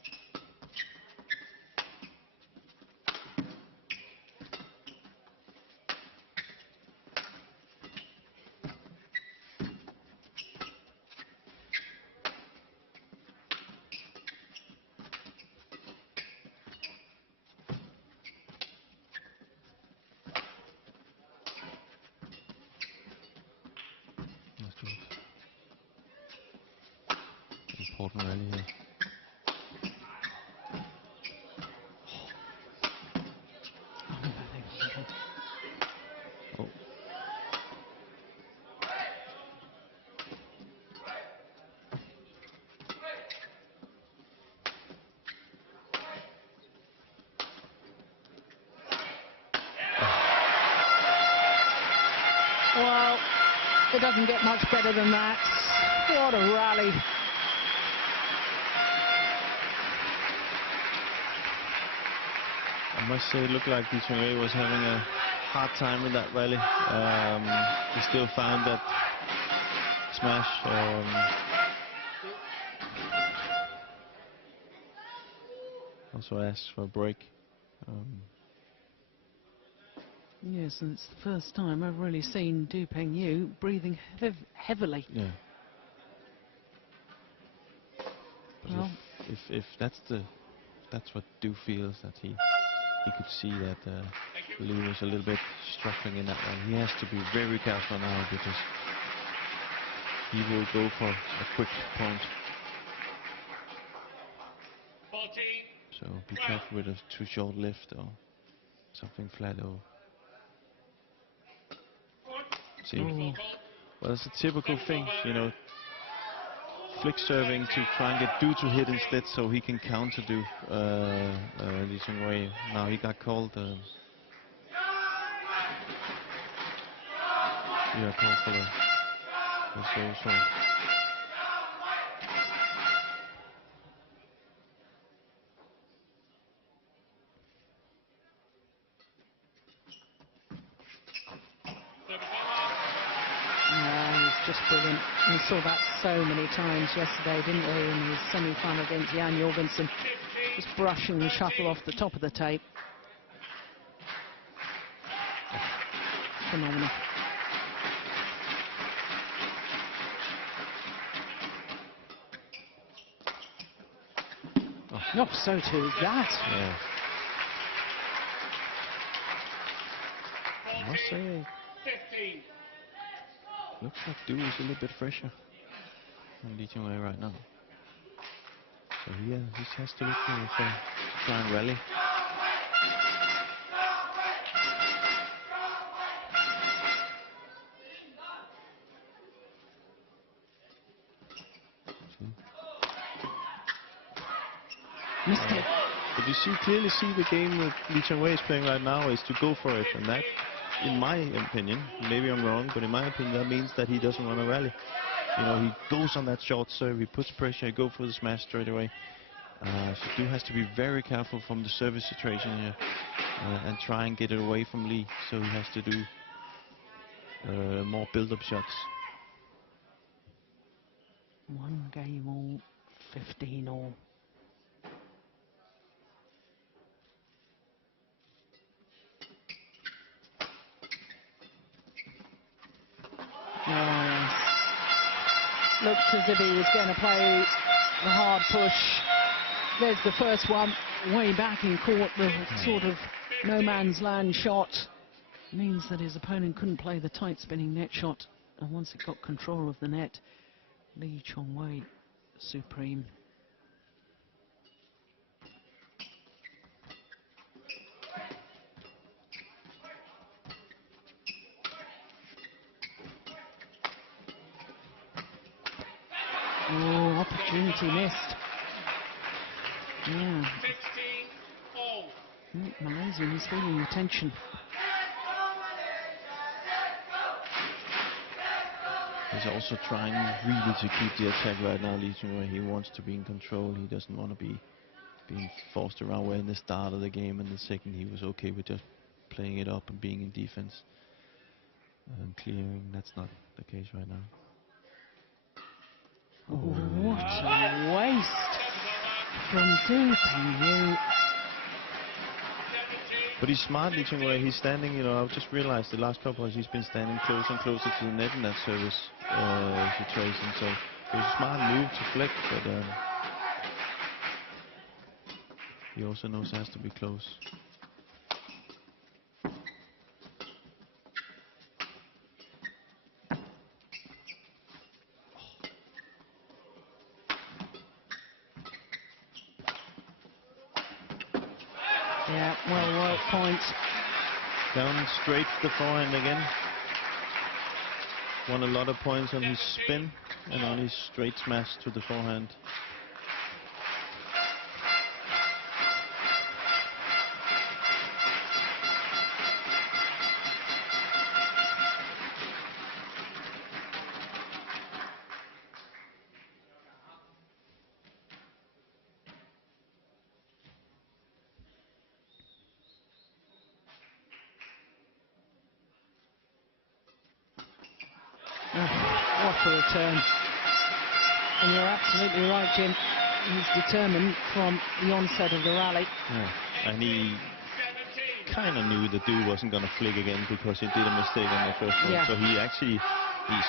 Important rally here. Oh. Well, it doesn't get much better than that. What a rally. I must say, it looked like Lee Chong Wei was having a hard time with that rally. He still found that smash. Also asked for a break. Yes, and it's the first time I've really seen Du Pengyu breathing heavily. Yeah. Well, if that's what Du feels, that he could see that Lee was a little bit struggling in that one. He has to be very careful now, because he will go for a quick point. 14. So be careful with a too short lift or something flat. Or see, well, it's a typical thing, you know. Flick serving to try and get Du to hit instead, so he can counter Du. Lee Chong Wei. Now he got called. Yeah, called for the serve. So. He's just brilliant. We saw that so many times yesterday, didn't we, in his semi-final against Jan Jorgensen. Just brushing the shuttle off the top of the tape. Phenomenal. Oh, so too that. Yeah. I must say, 15. looks like Du is a little bit fresher than Lee Chong Wei right now. So he has to look for to try and rally. Mistake. But you clearly see the game that Lee Chong Wei is playing right now is to go for it, and that, in my opinion, maybe I'm wrong, but in my opinion, that means that he doesn't want to rally. You know, he goes on that short serve, he puts pressure, he goes for the smash straight away. So Du has to be very careful from the service situation here and try and get it away from Lee. So he has to do more build-up shots. 1 game all, 15 all. Oh, yes. Looked as if he was going to play the hard push. There's the first one, way back in court, the sort of no man's land shot. Means that his opponent couldn't play the tight spinning net shot. And once it got control of the net, Lee Chong Wei, supreme. he missed. Yeah. 16-all. Malaysia is feeling the tension. He's also trying really to keep the attack right now, Lee Chong Wei. He wants to be in control. He doesn't want to be being forced around, where in the start of the game and the second he was okay with just playing it up and being in defense and clearing. That's not the case right now. Oh, what a waste from Pengyu. But he's smart, Lee Chong Wei. He's standing, you know, I've just realized the last couple of he's been standing closer and closer to the net in that service situation. So it was a smart move to flick, but he also knows it has to be close. Yeah, well worked point. Down straight to the forehand again. Won a lot of points on his spin and on his straight smash to the forehand. What a return. And you're absolutely right, Jim. He's determined from the onset of the rally. Yeah. And he kind of knew the dude wasn't going to flick again because he did a mistake on the first one. Yeah. So he actually, he's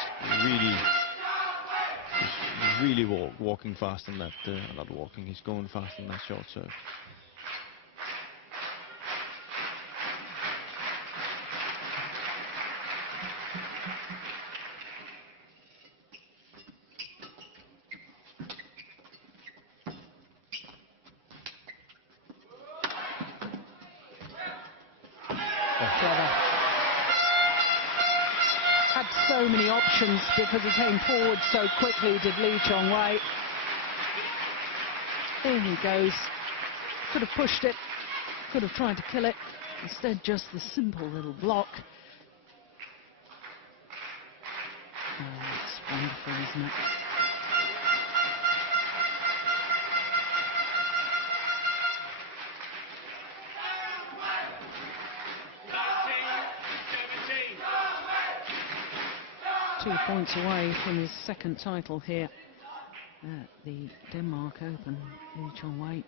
really walking fast in that, not walking, he's going fast in that short serve. Clever. Had so many options because he came forward so quickly, did Lee Chong Wei. There he goes. Could have pushed it, could have tried to kill it. Instead, just the simple little block. Oh, it's wonderful, isn't it? Two points away from his second title here at the Denmark Open, Lee Chong Wei.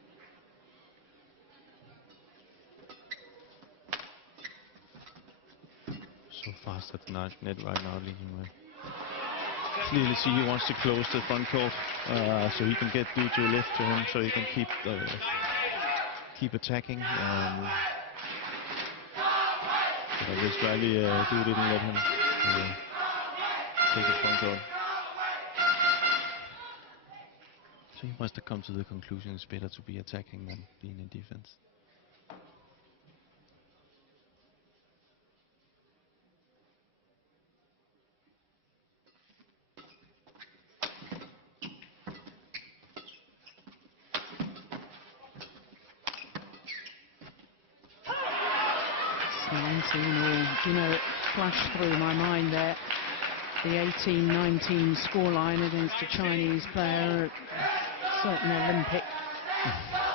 So fast at the net right now, Lee Chong Wei. Clearly see he wants to close the front court so he can get Du to lift to him, so he can keep attacking. But this rally, Du didn't let him take it front court. So he must have come to the conclusion it's better to be attacking than being in defense. You know, it flashed through my mind there. The 18-19 scoreline against a Chinese player at certain Olympic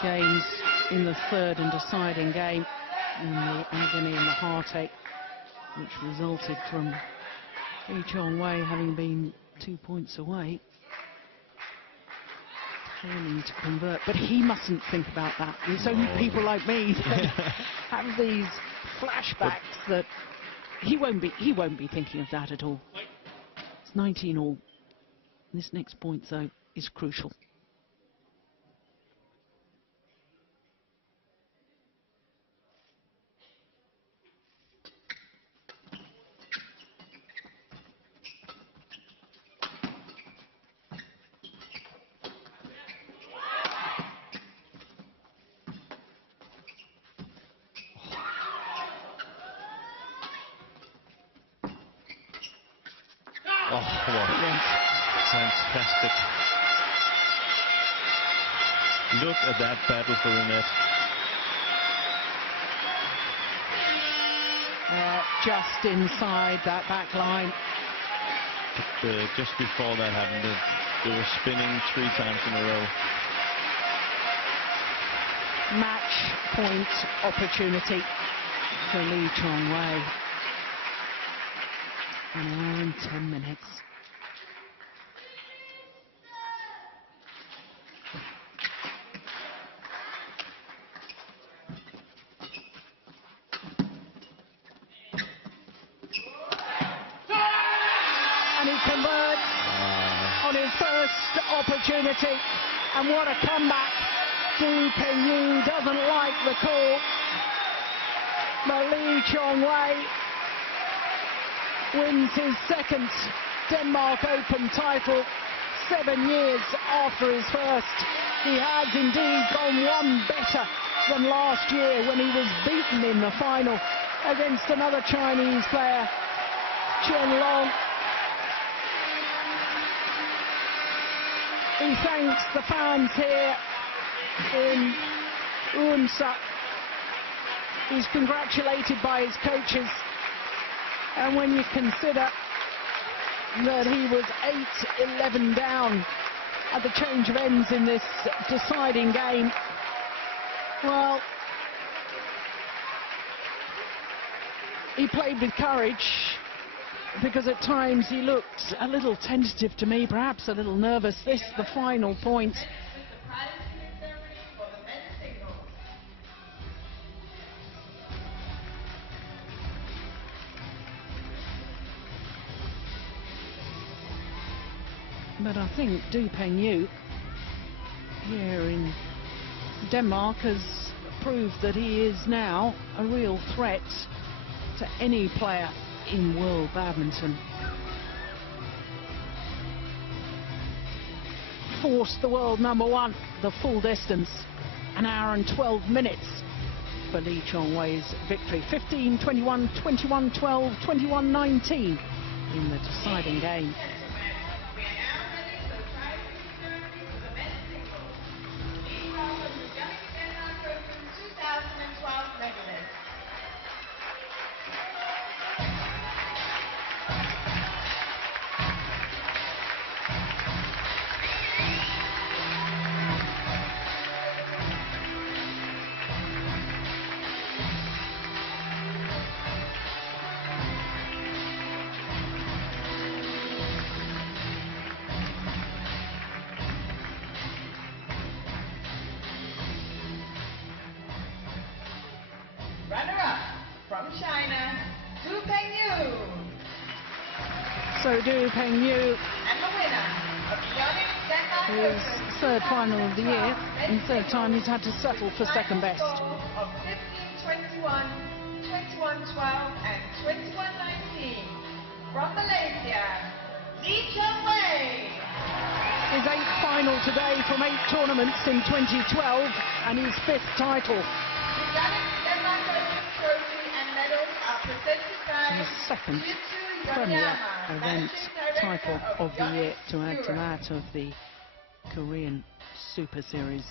games in the third and deciding game, and the agony and the heartache which resulted from Lee Chong Wei having been 2 points away, failing to convert. But he mustn't think about that. It's only people like me that have these flashbacks that he won't be thinking of that at all. It's 19 all. This next point though is crucial. Oh, wow. Fantastic. Look at that battle for the net. Just inside that back line. But, just before that happened, they were spinning 3 times in a row. Match point opportunity for Lee Chong Wei. An hour and 10 minutes. And he converts on his first opportunity. And what a comeback. Pengyu doesn't like the call. But Lee Chong Wei wins his second Denmark Open title 7 years after his first. He has indeed gone one better than last year when he was beaten in the final against another Chinese player, Chen Long. He thanks the fans here in Odense. He's congratulated by his coaches. And when you consider that he was 8-11 down at the change of ends in this deciding game, well, he played with courage, because at times he looked a little tentative to me, perhaps a little nervous. This, the final point. But I think Pengyu here in Denmark has proved that he is now a real threat to any player in world badminton. Forced the world #1 the full distance, an hour and 12 minutes for Lee Chong Wei's victory. 15-21, 21-12, 21-19 in the deciding game. Runner-up from China, Pengyu. So Pengyu, And the winner of the Yonex Denmark his Open third final of the year, and third time he's had to settle for second best. Of 15-21, 21-12 and 21-19 from Malaysia, Lee Chong Wei. His 8th final today from 8 tournaments in 2012 and his 5th title. The Yonex Denmark Open trophy and medals are presented by His second Yutu Premier Yoneyama, event Managing Director title of the year, Yonex to add to Europe. that of the Korean Super Series.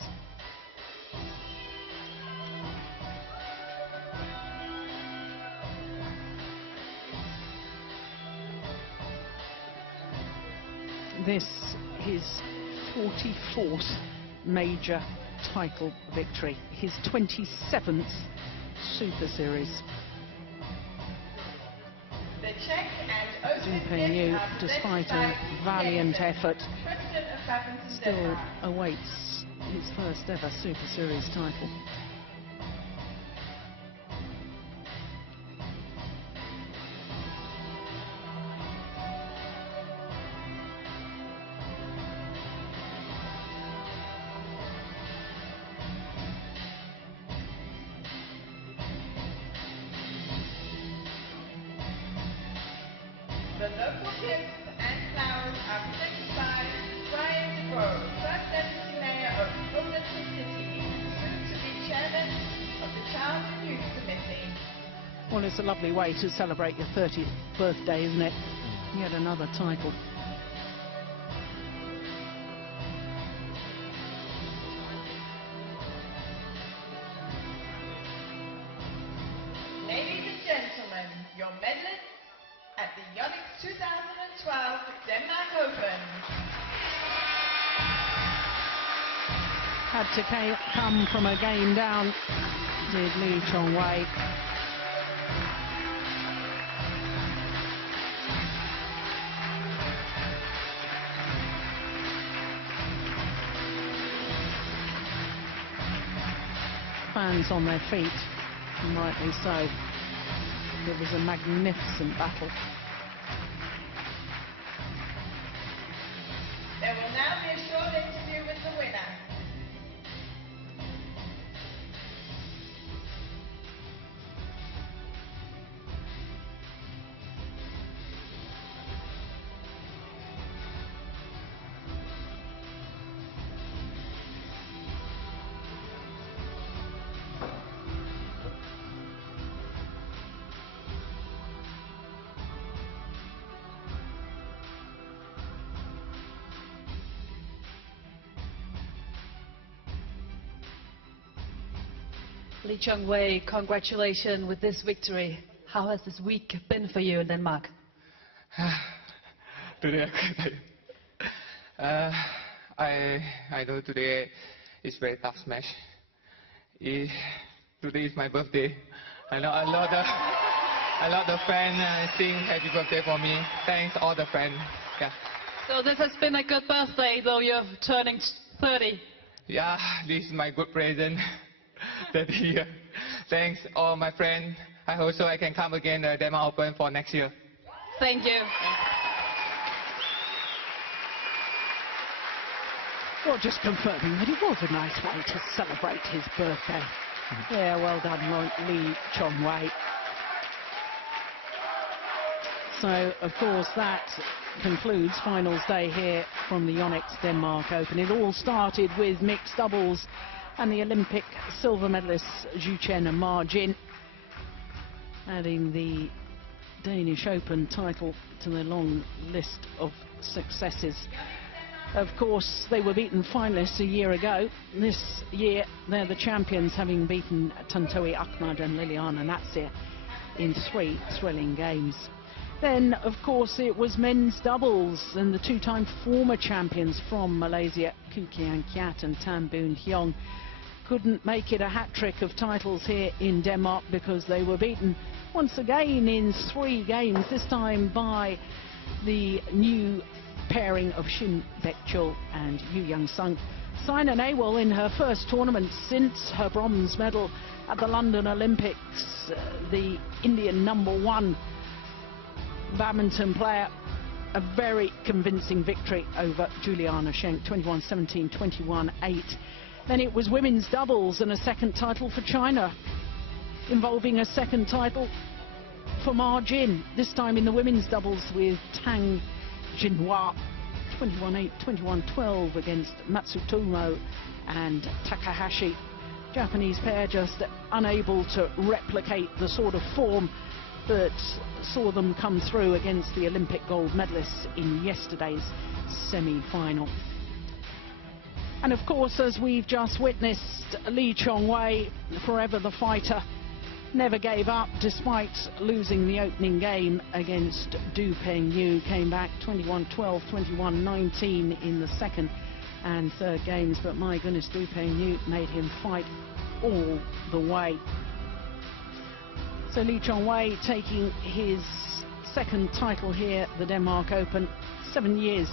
This his 44th major title victory, his 27th Super Series. The Czech and OSIM Pengyu, are despite presented a by valiant Jensen, effort, President of Badminton still Denmark. awaits his first ever Super Series title. The local gifts and flowers are presented by Brian DeGrow, First Deputy Mayor of Odense City, soon to be Chairman of the Child and Youth Committee. Well, it's a lovely way to celebrate your 30th birthday, isn't it? Yet another title. Denmark Open. Had to come from a game down, did Lee Chong Wei. Fans on their feet, and rightly so. It was a magnificent battle. There will now be a short interview with the winner. Lee Chong Wei, congratulations with this victory. How has this week been for you in Denmark? Today, I know today is very tough match. Today is my birthday. I know a lot of fans sing happy birthday for me. Thanks all the fans. Yeah. So this has been a good birthday, though you're turning 30. Yeah, this is my good present. 30 years. Thanks all my friends. I hope so I can come again to Denmark Open for next year. Thank you. Well, just confirming that it was a nice way to celebrate his birthday. Yeah, well done, Lee Chong Wei. So, of course, that concludes finals day here from the Yonex Denmark Open. It all started with mixed doubles and the Olympic silver medalists Zhu Chen and Ma Jin adding the Danish Open title to their long list of successes. Of course, they were beaten finalists a year ago. This year, they're the champions, having beaten Tantowi Ahmad and Liliana Natsir in 3 thrilling games. Then, of course, it was men's doubles, and the two-time former champions from Malaysia, Koo Kian Kiat and Tan Boon Hyong, couldn't make it a hat-trick of titles here in Denmark because they were beaten once again in 3 games, this time by the new pairing of Shin Baek-chul and Yu Young-sung. Saina Nehwal, in her first tournament since her bronze medal at the London Olympics, the Indian #1 badminton player, a very convincing victory over Juliana Schenk, 21-17, 21-8. Then it was women's doubles and a second title for China, involving a second title for Ma Jin, this time in the women's doubles with Tang Jinhua, 21-8, 21-12 against Matsutomo and Takahashi. Japanese pair just unable to replicate the sort of form that saw them come through against the Olympic gold medalists in yesterday's semi-final. And of course, as we've just witnessed, Lee Chong Wei, forever the fighter, never gave up despite losing the opening game against Du Pengyu. Came back 21-12, 21-19 in the second and third games, but my goodness, Du Pengyu made him fight all the way. So Lee Chong Wei taking his second title here, the Denmark Open, 7 years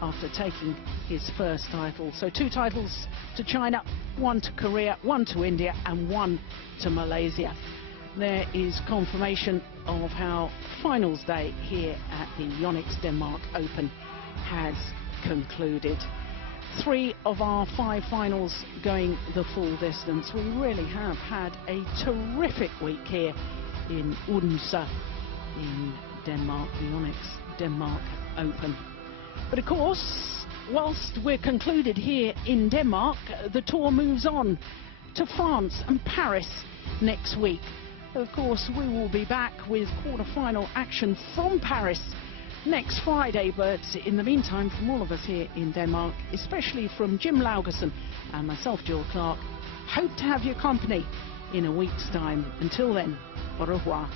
after taking his first title. So 2 titles to China, 1 to Korea, 1 to India and 1 to Malaysia. There is confirmation of how finals day here at the Yonex Denmark Open has concluded. 3 of our 5 finals going the full distance. We really have had a terrific week here in Odense in Denmark, the Yonex Denmark Open. But of course, whilst we're concluded here in Denmark, the tour moves on to France and Paris next week. Of course, we will be back with quarter-final action from Paris next Friday, but in the meantime, from all of us here in Denmark, especially from Jim Laugerson and myself, Jill Clark, hope to have your company in a week's time. Until then, au revoir.